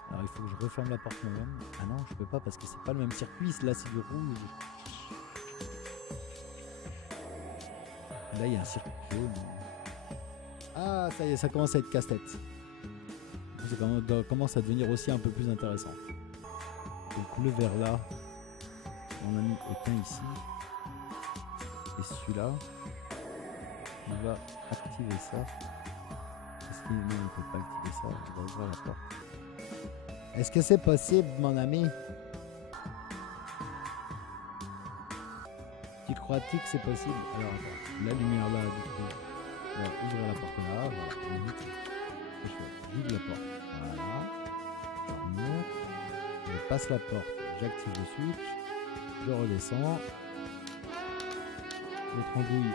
Alors il faut que je referme la porte moi-même. Ah non, je peux pas parce que c'est pas le même circuit, là c'est du rouge. Là il y a un circuit jaune. Ah ça y est, ça commence à être casse-tête. Ça commence à devenir aussi un peu plus intéressant. Donc le vert là, on a mis éteint ici. Et celui-là, il va activer ça. Parce qu'il ne peut pas activer ça, il va ouvrir la porte. Est-ce que c'est possible, mon ami? Tu crois-tu que c'est possible? Alors attends, la lumière là, du coup, on va ouvrir la porte là, voilà. J'ouvre la porte, voilà. Je passe la porte, j'active le switch, je redescends. L'autre andouille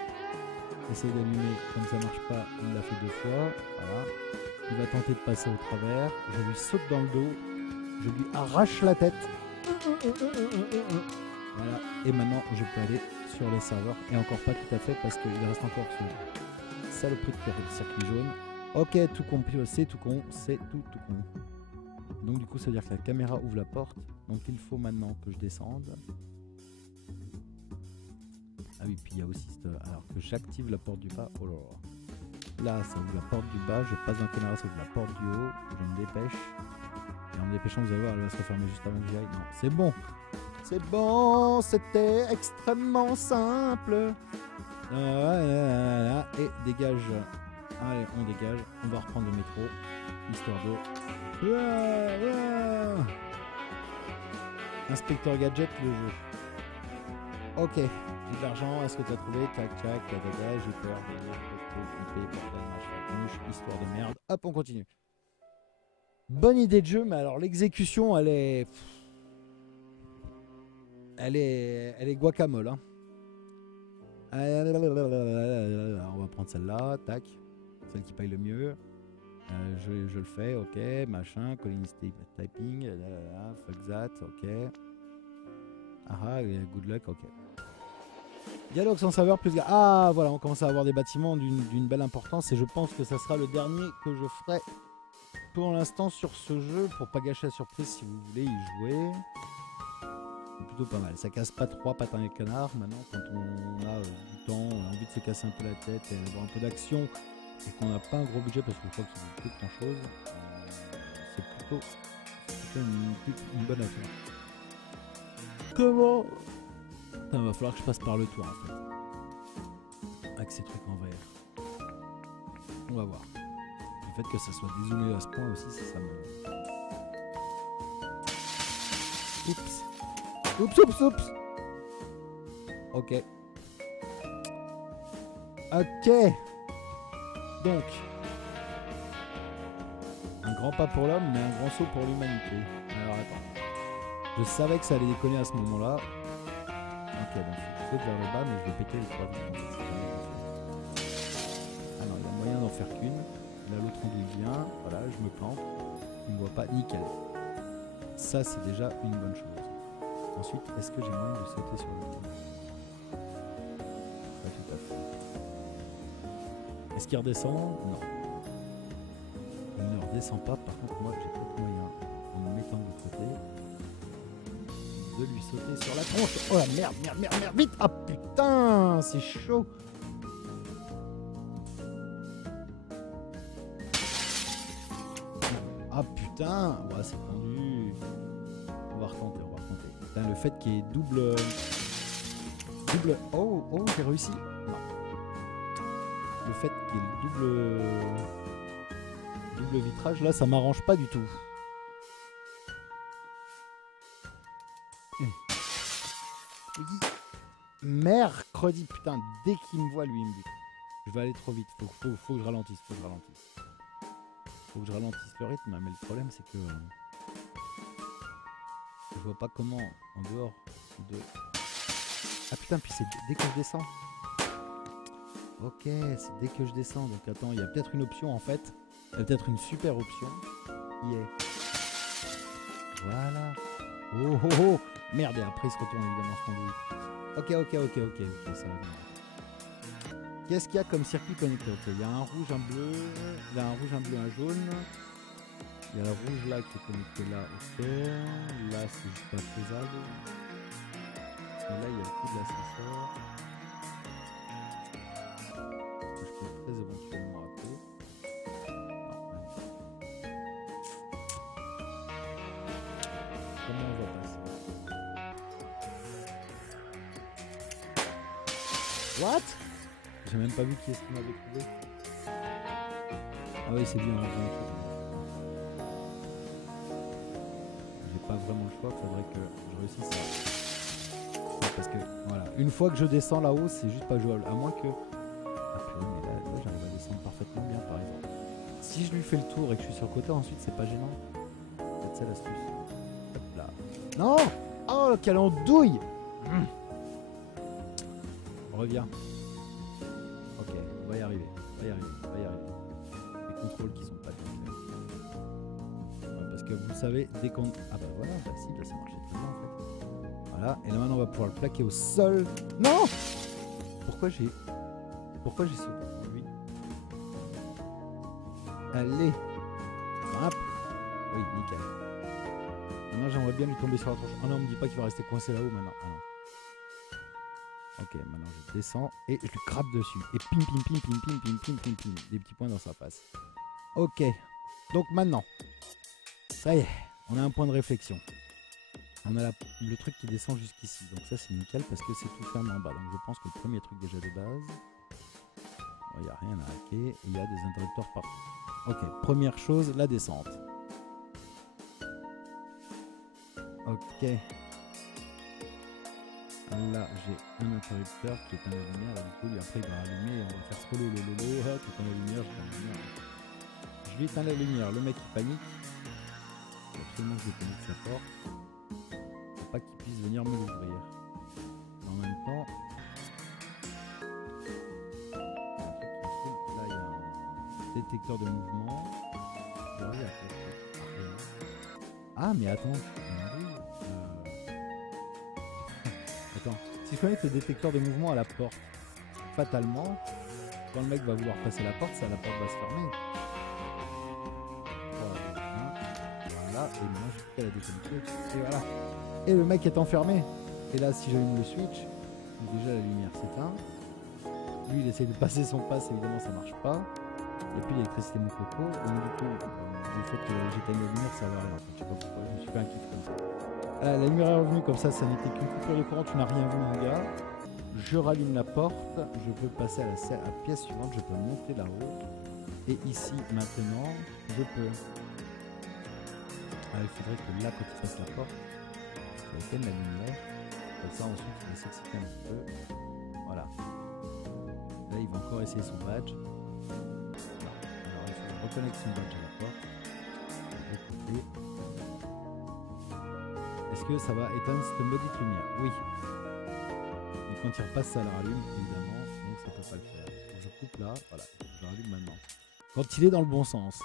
essaye d'allumer, comme ça marche pas, il l'a fait 2 fois, voilà. Il va tenter de passer au travers, je lui saute dans le dos, je lui arrache la tête. Voilà, et maintenant je peux aller sur les serveurs, et encore pas tout à fait parce qu'il reste encore ce saloperie de circuit jaune. Ok, tout compris, c'est tout con, c'est tout con. Donc du coup ça veut dire que la caméra ouvre la porte, donc il faut maintenant que je descende. Ah oui, puis il y a aussi alors que j'active la porte du bas. Oh là là. là, ça ouvre la porte du bas. Je passe dans le caméra, ça ouvre la porte du haut. Je me dépêche. Et en me dépêchant, vous allez voir, elle va se refermer juste avant que j'y aille. Non, c'est bon. C'est bon, c'était extrêmement simple. Et dégage. Allez, on dégage. On va reprendre le métro. Histoire de... Inspecteur Gadget, le jeu. Ok, j'ai de l'argent. Est-ce que tu as trouvé? Tac, tac, tac, tac, j'ai peur. Histoire de merde. Hop, on continue. Bonne idée de jeu, mais alors l'exécution, elle est... Elle est guacamole. Hein. On va prendre celle-là, tac. Celle qui paye le mieux. Je le fais, ok. Machin, calling typing. Fuck that, ok. Ah, good luck, ok. Dialogue sans saveur plus... Ah, voilà, on commence à avoir des bâtiments d'une belle importance. Et je pense que ça sera le dernier que je ferai pour l'instant sur ce jeu. Pour pas gâcher la surprise si vous voulez y jouer. Plutôt pas mal, ça casse pas 3 patins et canard. Maintenant quand on a du temps, on a envie de se casser un peu la tête et d'avoir un peu d'action et qu'on n'a pas un gros budget parce que je crois qu'il ne plus grand chose, c'est plutôt une bonne affaire. Comment? Il va falloir que je passe par le toit en fait avec ces trucs en verre. On va voir. Le fait que ça soit dézoomé à ce point aussi, ça me... Oups. Oups. Ok. Ok. Donc. Un grand pas pour l'homme, mais un grand saut pour l'humanité. Alors attends. Je savais que ça allait déconner à ce moment-là. Ok, donc je saute vers le bas, mais je vais péter les 3 vitres. Ah non, il y a moyen d'en faire qu'une. Là, l'autre en il vient. Voilà, je me plante. Il ne me voit pas. Nickel. Ça, c'est déjà une bonne chose. Ensuite, est-ce que j'ai moyen de sauter sur le toit? Pas tout à fait. Est-ce qu'il redescend? Non. Il ne redescend pas. Par contre, moi, j'ai peut-être moyen, en me mettant de l'autre côté, de lui sauter sur la tronche. Oh la merde, vite! Ah putain, c'est chaud! Ah putain! Ouais, c'est tendu. On va retenter. Le fait qu'il y ait double... Oh, j'ai réussi. Non. Le fait qu'il y ait le double vitrage, là, ça m'arrange pas du tout. Oui. Mercredi, putain, dès qu'il me voit, lui, il me bute. Je vais aller trop vite. Faut que je ralentisse. Faut que je ralentisse le rythme, mais le problème, c'est que... je vois pas comment, en dehors de... Ah putain, puis c'est dès que je descends. Ok, c'est dès que je descends. Donc attends, il y a peut-être une option en fait. Il y a peut-être une super option. Qui est... Voilà. Oh. Merde, et après il se retourne évidemment ce conduit. Ok, ça va bien. Qu'est-ce qu'il y a comme circuit connecté? Ok, il y a un rouge, un bleu. Il y a un rouge, un bleu, un jaune. Il y a la rouge là qui est connectée là, ok. Là c'est juste pas faisable. Et là il y a le coup de l'ascenseur. Que je peux très éventuellement rater. Non, comment on va passer? What? J'ai même pas vu qui est-ce qui m'avait trouvé. Ah oui, c'est bien, on vient pas vraiment le choix, faudrait que je réussisse ça. Parce que voilà, une fois que je descends là-haut, c'est juste pas jouable. À moins que... Ah purée, mais là j'arrive à descendre parfaitement bien par exemple. Si je lui fais le tour et que je suis sur le côté, ensuite c'est pas gênant. Peut-être ça l'astuce. Hop là. Non! Oh, quelle andouille! Reviens. Ok, on va y arriver. Les contrôles qui sont pas bien. Parce que vous savez, dès qu'on... Ah bah voilà, bah si, bah ça marchait très bien en fait. Voilà, et là maintenant on va pouvoir le plaquer au sol. Non! Pourquoi j'ai sauté lui? Allez! Hop! Oui, nickel. Maintenant j'aimerais bien lui tomber sur la tronche. Ah non, on me dit pas qu'il va rester coincé là-haut maintenant. Ah non. Ok, maintenant je descends et je lui crappe dessus. Et pim, pim, pim, pim, pim, pim, pim, pim, pim. Des petits points dans sa face. Ok, donc maintenant, ça y est, on a un point de réflexion. On a le truc qui descend jusqu'ici. Donc ça c'est nickel parce que c'est tout fermé en bas. Donc je pense que le premier truc déjà de base, il n'y a rien à hacker. Il y a des interrupteurs partout. Ok, première chose, la descente. Ok. Là j'ai un interrupteur qui éteint la lumière. Là, du coup lui après il va allumer et on va faire scroller le lolo. Hop, éteint la lumière, je lui éteins la lumière. Le mec il panique. Il faut absolument que je déconnecte sa porte. Pour pas qu'il puisse venir me l'ouvrir. En même temps, là il y a un détecteur de mouvement. Là, il y a ah mais attends, attends, si je connecte le détecteur de mouvement à la porte, fatalement, quand le mec va vouloir passer la porte, la porte va se fermer. Voilà, et maintenant j'ai plus qu'à la déconnecter. Et voilà. Et le mec est enfermé. Et là, si j'allume le switch, déjà la lumière s'éteint. Lui, il essaie de passer son pass, évidemment, ça marche pas. Il n'y a plus d'électricité mon coco. Donc du coup, le fait que j'éteigne la lumière, ça va rien. Je sais pas pourquoi, je me suis fait un kiff comme ça. La lumière est revenue comme ça n'était qu'une coupure de courant, tu n'as rien vu mon gars. Je rallume la porte, je peux passer à la pièce suivante, je peux monter là-haut. Et ici, maintenant, je peux... il faudrait que là, quand il fasse la porte, ça éteigne la lumière. Comme ça, ensuite, il va s'exciter un petit peu. Voilà. Là, il va encore essayer son badge. Voilà. Alors, il faut que je reconnecte son badge à la porte. Écoutez. Est-ce que ça va éteindre cette maudite lumière? Oui. Et quand il repasse, ça la rallume, évidemment. Donc, ça peut pas le faire. Donc, je coupe là. Voilà. Je la rallume maintenant. Quand il est dans le bon sens.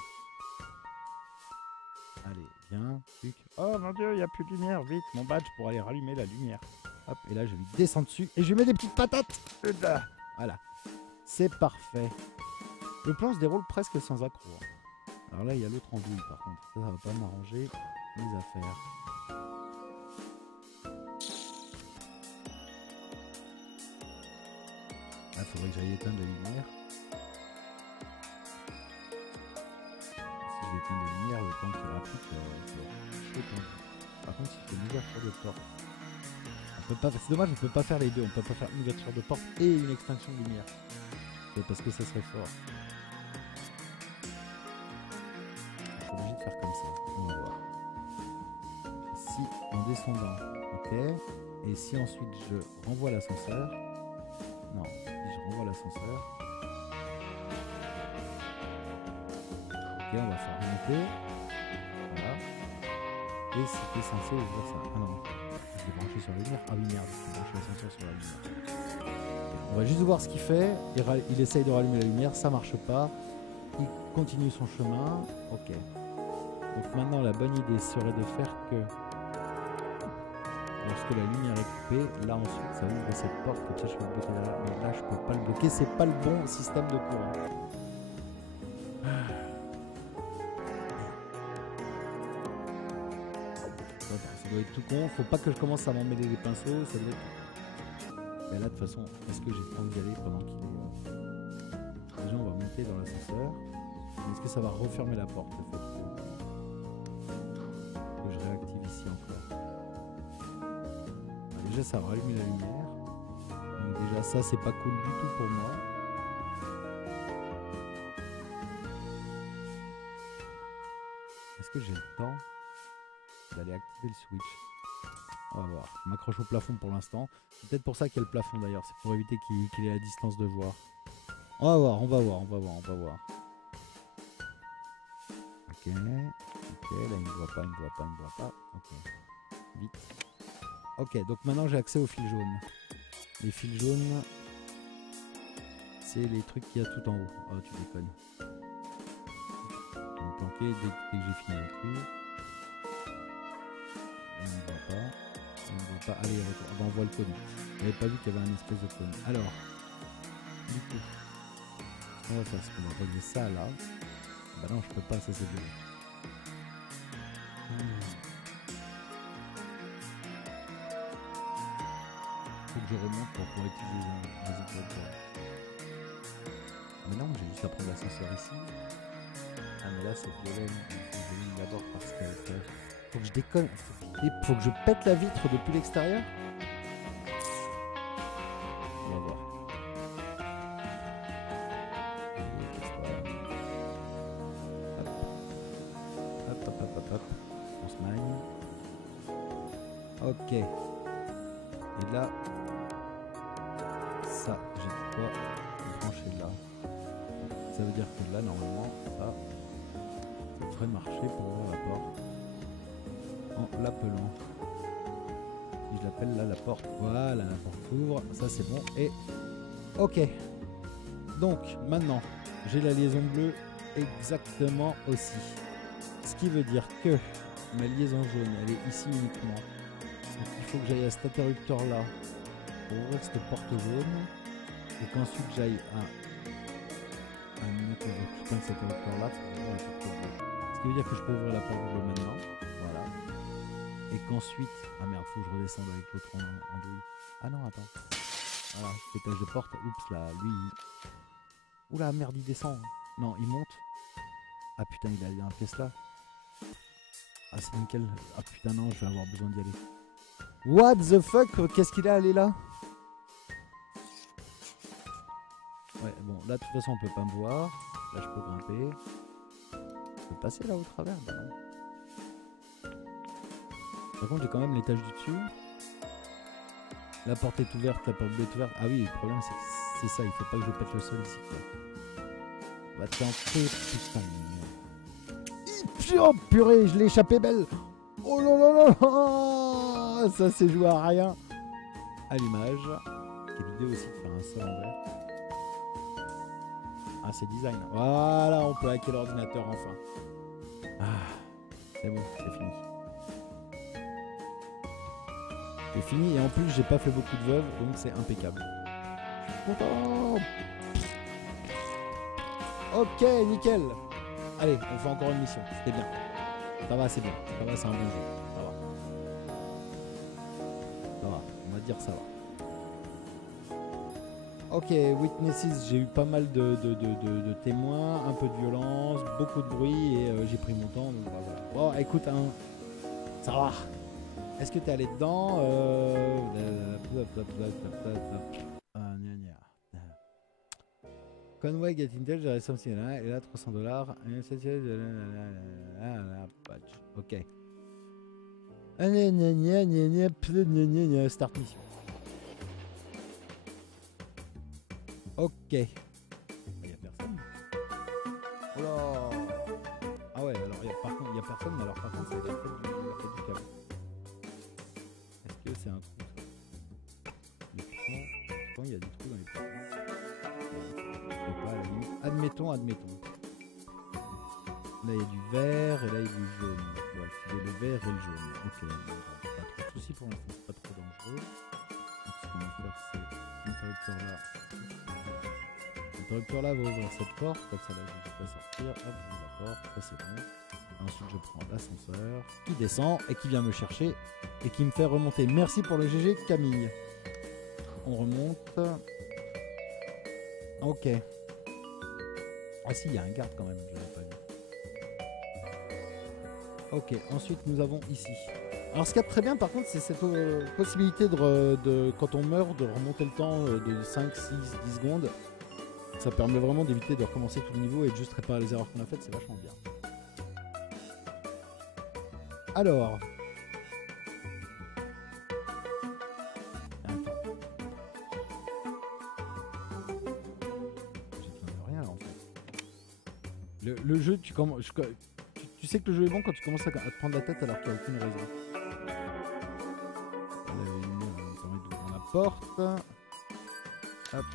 Allez, viens. Oh mon dieu, il n'y a plus de lumière. Vite, mon badge pour aller rallumer la lumière. Hop, et là, je lui descends dessus et je lui mets des petites patates. Voilà. C'est parfait. Le plan se déroule presque sans accroc. Alors là, il y a l'autre en douille, par contre. Ça va pas m'arranger mes affaires. Là, il faudrait que j'aille éteindre la lumière. Si j'éteins la lumière, le temps qu'il rapplique, c'est chaud. Par contre, il fait une ouverture de porte. C'est dommage, on peut pas faire les deux. On peut pas faire une ouverture de porte et une extinction de lumière. C'est parce que ça serait fort. Je suis obligé de faire comme ça. On va voir. Si en descendant, ok. Et si ensuite je renvoie l'ascenseur. Non, si je renvoie l'ascenseur. Ok, on va faire remonter. Voilà. Et c'était censé ouvrir ça. Ah non. Je l'ai branché sur la lumière. Ah oui, merde, je branché l'ascenseur sur la lumière. On va juste voir ce qu'il fait. Il essaye de rallumer la lumière, ça marche pas. Il continue son chemin. Ok. Donc maintenant, la bonne idée serait de faire que lorsque la lumière est coupée, là ensuite, ça ouvre cette porte. Comme ça, je peux le bloquer là. Mais là, je peux pas le bloquer. C'est pas le bon système de courant. Ça doit être tout con, faut pas que je commence à m'emmêler les pinceaux, ça doit être... Mais là de toute façon, est-ce que j'ai envie d'y aller pendant qu'il est... Déjà on va monter dans l'ascenseur. Est-ce que ça va refermer la porte le fait que je réactive ici encore? Déjà ça va rallumer la lumière. Donc déjà ça c'est pas cool du tout pour moi. Est-ce que j'ai le temps d'aller activer le switch? On va voir. Je m'accroche au plafond pour l'instant. C'est peut-être pour ça qu'il y a le plafond d'ailleurs. C'est pour éviter qu'il ait la distance de voir. On va voir, on va voir, on va voir, on va voir. Ok. Ok, là il ne voit pas, il ne voit pas, il ne voit pas. Ok. Vite. Ok, donc maintenant j'ai accès aux fils jaunes. Les fils jaunes, c'est les trucs qu'il y a tout en haut. Oh, tu déconnes. Je vais me planquer dès que j'ai fini avec lui. On ne voit pas. On ne voit pas. Allez, retour. On voit le cône. J'avais pas vu qu'il y avait un espèce de cône. Alors, du coup, on va faire ce qu'on va relier ça là. Bah non, je peux pas, ça c'est bleu. Faut que je remonte pour pouvoir utiliser les interrupteurs. Mais non, j'ai juste à prendre l'ascenseur ici. Ah mais là c'est violent. Je vais d'abord parce que faut que je déconne. Faut que je pète la vitre depuis l'extérieur. On va voir. Hop, hop, hop, hop, hop. On se magne. Ok. Et là, ça, j'ai dit quoi? Brancher là. Ça veut dire que là, normalement, ça devrait marcher pour ouvrir la porte en l'appelant. Si je l'appelle là, la porte, voilà, la porte s'ouvre. Ça, c'est bon. Et ok. Donc, maintenant, j'ai la liaison bleue exactement aussi. Ce qui veut dire que ma liaison jaune, elle est ici uniquement. Donc, il faut que j'aille à cet interrupteur là pour ouvrir cette porte jaune. Et qu'ensuite, j'aille à un autre occupant de cet interrupteur là pour ouvrir la porte bleue. Ce qui veut dire que je peux ouvrir la porte bleue maintenant. Voilà. Et qu'ensuite... Ah merde, faut que je redescende avec l'autre andouille. Ah non, attends. Voilà, pétage de porte. Oups, là, lui... Oula, merde, il descend. Non, il monte. Ah putain, il a un Tesla. Ah, c'est nickel. Ah putain, non, je vais avoir besoin d'y aller. What the fuck? Qu'est-ce qu'il a allé là? Ouais, bon, là, de toute façon, on peut pas me voir. Là, je peux grimper. Je peux passer là au travers? Bah non. Par contre, j'ai quand même l'étage du dessus. La porte est ouverte, la porte bleue est ouverte. Ah oui, le problème, c'est que c'est ça. Il faut pas que je pète le sol ici, quoi. Va t'entrer, putain. Oh purée, je l'ai échappé belle. Oh là là là là. Ça s'est joué à rien. À l'image. Quelle idée aussi de faire un sol en verre. Ah, c'est design. Voilà, on peut hacker l'ordinateur enfin. Ah, c'est bon, c'est fini. C'est fini et en plus j'ai pas fait beaucoup de veuves donc c'est impeccable. Je suis content. Ok, nickel. Allez, on fait encore une mission. C'était bien. Ça va, c'est bien. Ça va, c'est un bon jeu. Ça va. Ça va, on va dire ça va. Ok, Witnesses, j'ai eu pas mal de témoins, un peu de violence, beaucoup de bruit et j'ai pris mon temps. Donc voilà. Bon, écoute, hein, ça va. Est-ce que t'es allé dedans Conway Get Intel, j'aurais something là, et là $300. Ok. Start mission. Ok. Il y a personne. Oh là. Ah ouais, alors par contre, il y a personne, mais alors par contre, c'est la fête du câble. Est-ce que c'est un trou ça? Les plans, il y a des trous dans les plans. Pas à la limite. Admettons. Là il y a du vert et là il y a du jaune. On va activer le vert et le jaune. Ok, pas trop de soucis pour l'instant, c'est pas trop dangereux. Donc ce qu'on va faire c'est l'interrupteur là. L'interrupteur là va ouvrir cette porte, comme ça là je vais pas sortir. Hop, j'ouvre la porte, ça c'est bon. Ensuite je prends l'ascenseur qui descend et qui vient me chercher et qui me fait remonter. Merci pour le GG Camille. On remonte. Ok. Ah si, il y a un garde quand même, je l'avais pas vu. Ok, ensuite nous avons ici. Alors ce qu'il y a de très bien par contre, c'est cette possibilité de, quand on meurt, de remonter le temps de 5, 6, 10 secondes. Ça permet vraiment d'éviter de recommencer tout le niveau et de juste réparer les erreurs qu'on a faites, c'est vachement bien. Alors... Le jeu, tu sais que le jeu est bon quand tu commences à te prendre la tête alors qu'il n'y a aucune raison. On permet d'ouvrir la porte. Hop. Voilà,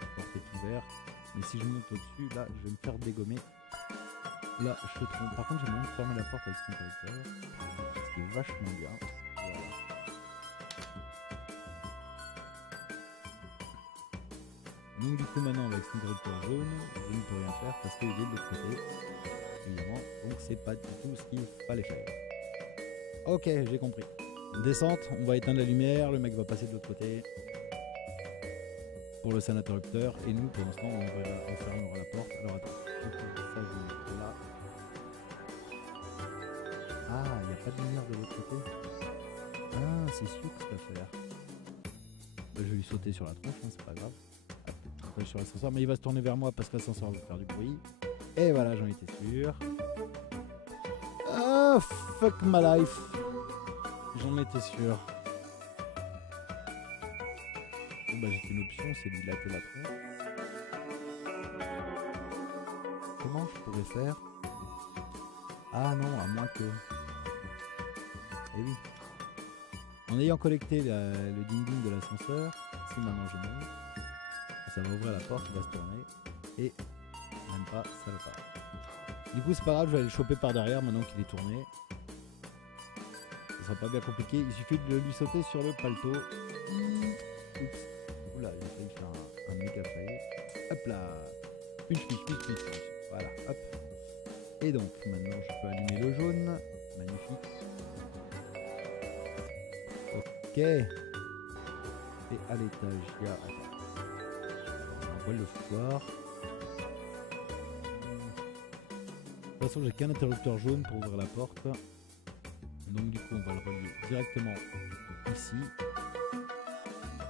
la porte est ouverte. Mais si je monte au-dessus, là, je vais me faire dégommer. Là, je fais trop. Par contre, j'ai moyen de fermer la porte avec ce interrupteur. Ce qui est vachement bien. Voilà. Donc du coup maintenant avec cet interrupteur jaune, je ne peux rien faire parce qu'il est de l'autre côté. Évidemment, donc c'est pas du tout ce qu'il fallait faire. Ok, j'ai compris. Descente, on va éteindre la lumière, le mec va passer de l'autre côté. pour le scène interrupteur. Et nous, pendant ce temps, on fermera la porte. Alors attends, ok, ça je vais mettre là. Ah, il n'y a pas de lumière de l'autre côté. Ah, c'est sûr cette affaire. Bah, je vais lui sauter sur la tronche, hein, c'est pas grave. Après, sur l'ascenseur, mais il va se tourner vers moi parce que l'ascenseur va faire du bruit. Et voilà, j'en étais sûr. Ah, fuck my life. J'en étais sûr. Bon, bah, j'ai une option, c'est lui latter la tronche. Comment je pourrais faire? Ah non, à moins que... Eh oui. En ayant collecté le ding-ding de l'ascenseur, si maintenant je monte, ça va ouvrir la porte, il va se tourner. Et même pas, ça va pas. Du coup, c'est pas grave, je vais aller le choper par derrière maintenant qu'il est tourné. Ça sera pas bien compliqué, il suffit de lui sauter sur le paletot. Oups. Oula, j'ai failli faire un méga fail. Hop là. Une fiche. Voilà, hop. Et donc, maintenant, je peux allumer le jaune. Magnifique. Ok. Et à l'étage, il y a... Attends. On voit le foutoir. De toute façon, j'ai qu'un interrupteur jaune pour ouvrir la porte. Donc du coup, on va le relier directement ici.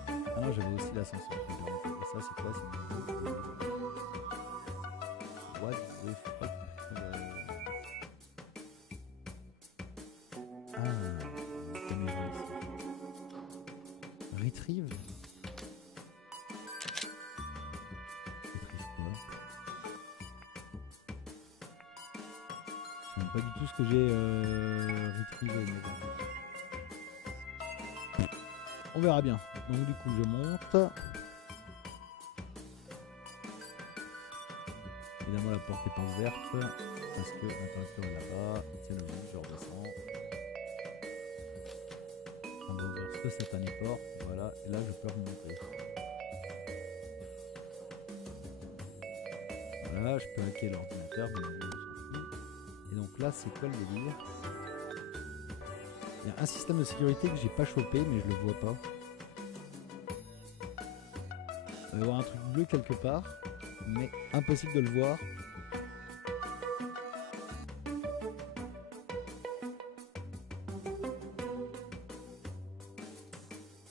Ah non, j'avais aussi l'ascenseur. Et ça, c'est quoi? C'est... What the fuck? Ah, caméra ici. Retrieve? Retrieve quoi? Je sais même pas du tout ce que j'ai retrieve. On verra bien. Donc du coup, je monte. Évidemment, la porte n'est pas ouverte parce que l'interrupteur est là-bas. C'est logique, je redescends. On va ouvrir ce satané porte. Voilà, et là, je peux remonter. Voilà, je peux hacker l'ordinateur, bien évidemment, on s'en fout. Et donc là, c'est quoi le délire? Il y a un système de sécurité que j'ai pas chopé, mais je le vois pas. Il va y avoir un truc bleu quelque part, mais impossible de le voir.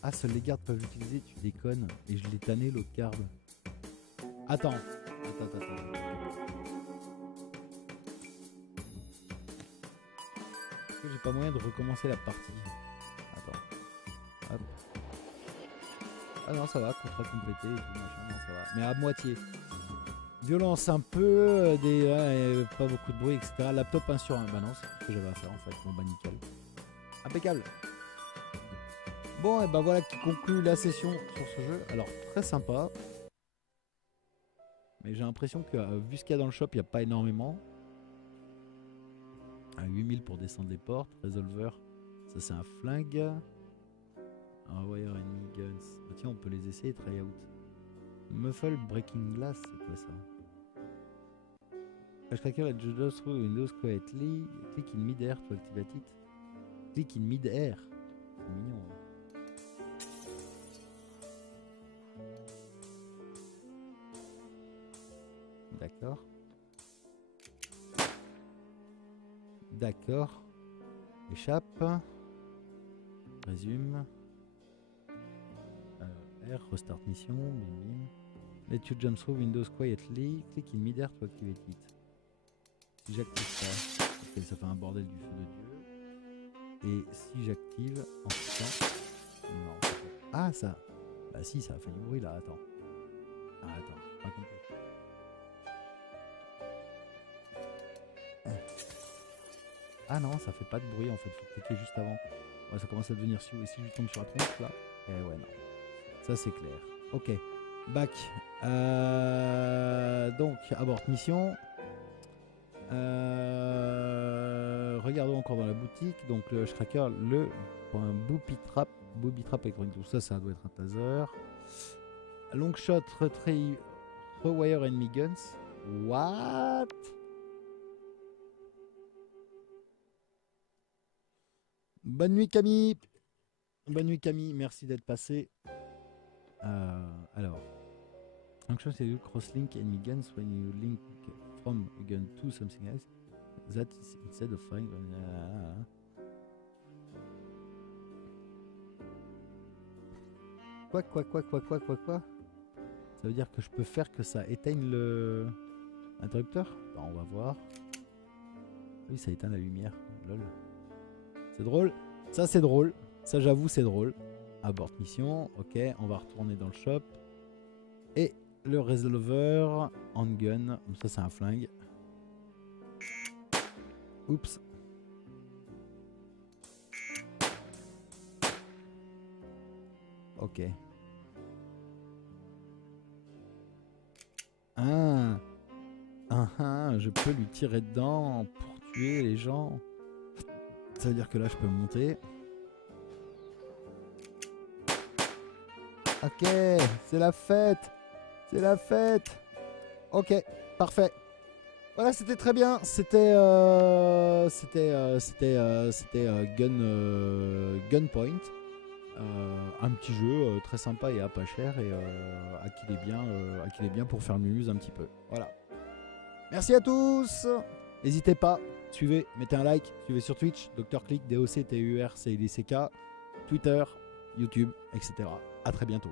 Ah, seuls les gardes peuvent l'utiliser, tu déconnes. Et je l'ai tanné l'autre garde. Attends. Est-ce que j'ai pas moyen de recommencer la partie? Attends. Hop. Ah non, ça va, contrat complété et tout, machin, non, ça va. Mais à moitié. Violence un peu, pas beaucoup de bruit, etc. Laptop 1 sur 1. Bah non, c'est tout ce que j'avais à faire en fait. Bon bah nickel. Impeccable. Bon, et bah voilà qui conclut la session sur ce jeu. Alors, très sympa. Mais j'ai l'impression que, vu ce qu'il y a dans le shop, il n'y a pas énormément. À 8000 pour descendre les portes. Resolver, ça c'est un flingue. Wire Enemy Guns. Bah tiens, on peut les essayer, try out. Muffle Breaking Glass, c'est quoi ça? Cracker let you go through Windows quietly. Click in mid-air to activate it. Click in mid-air. C'est mignon. Hein. D'accord. D'accord. Échappe. Résume. R, restart mission. Bim bim. Let you jump through Windows quietly. Click in mid-air to activate it. Si j'active ça, okay, ça fait un bordel du feu de Dieu. Et si j'active en cliquant. Non. Ah, ça. Bah si, ça a fait du bruit là. Attends. Ah, attends. Pas compris. Ah non, ça fait pas de bruit en fait, faut cliquer juste avant. Ouais, ça commence à devenir sioux. Et si je tombe sur la tronche là? Eh ouais, non. Ça c'est clair. Ok. Back. Donc, abort mission. Regardons encore dans la boutique. Donc, le Shracker, le Booby Trap électronique. Tout ça, ça doit être un taser. Long shot, rewire enemy guns. What? Bonne nuit Camille. Bonne nuit Camille, merci d'être passé. Alors, Function is cross-link enemy guns when you link from a gun to something else. That is instead of firing. Quoi? Ça veut dire que je peux faire que ça éteigne le interrupteur? Bon, on va voir. Oui, ça éteint la lumière. Lol. C'est drôle. Ça, c'est drôle. Ça, j'avoue, c'est drôle. Abort mission. Ok, on va retourner dans le shop. Et le revolver handgun. Ça, c'est un flingue. Oups. Ok. Je peux lui tirer dedans pour tuer les gens. Ça veut dire que là, je peux monter. Ok, c'est la fête. C'est la fête. Ok, parfait. Voilà, c'était très bien. C'était Gunpoint. Un petit jeu très sympa et à pas cher et à qui il est bien pour faire muse un petit peu. Voilà. Merci à tous. N'hésitez pas, suivez, mettez un like, suivez sur Twitch, Dr Click, DOC, TUR, CLICK, Twitter, YouTube, etc. À très bientôt.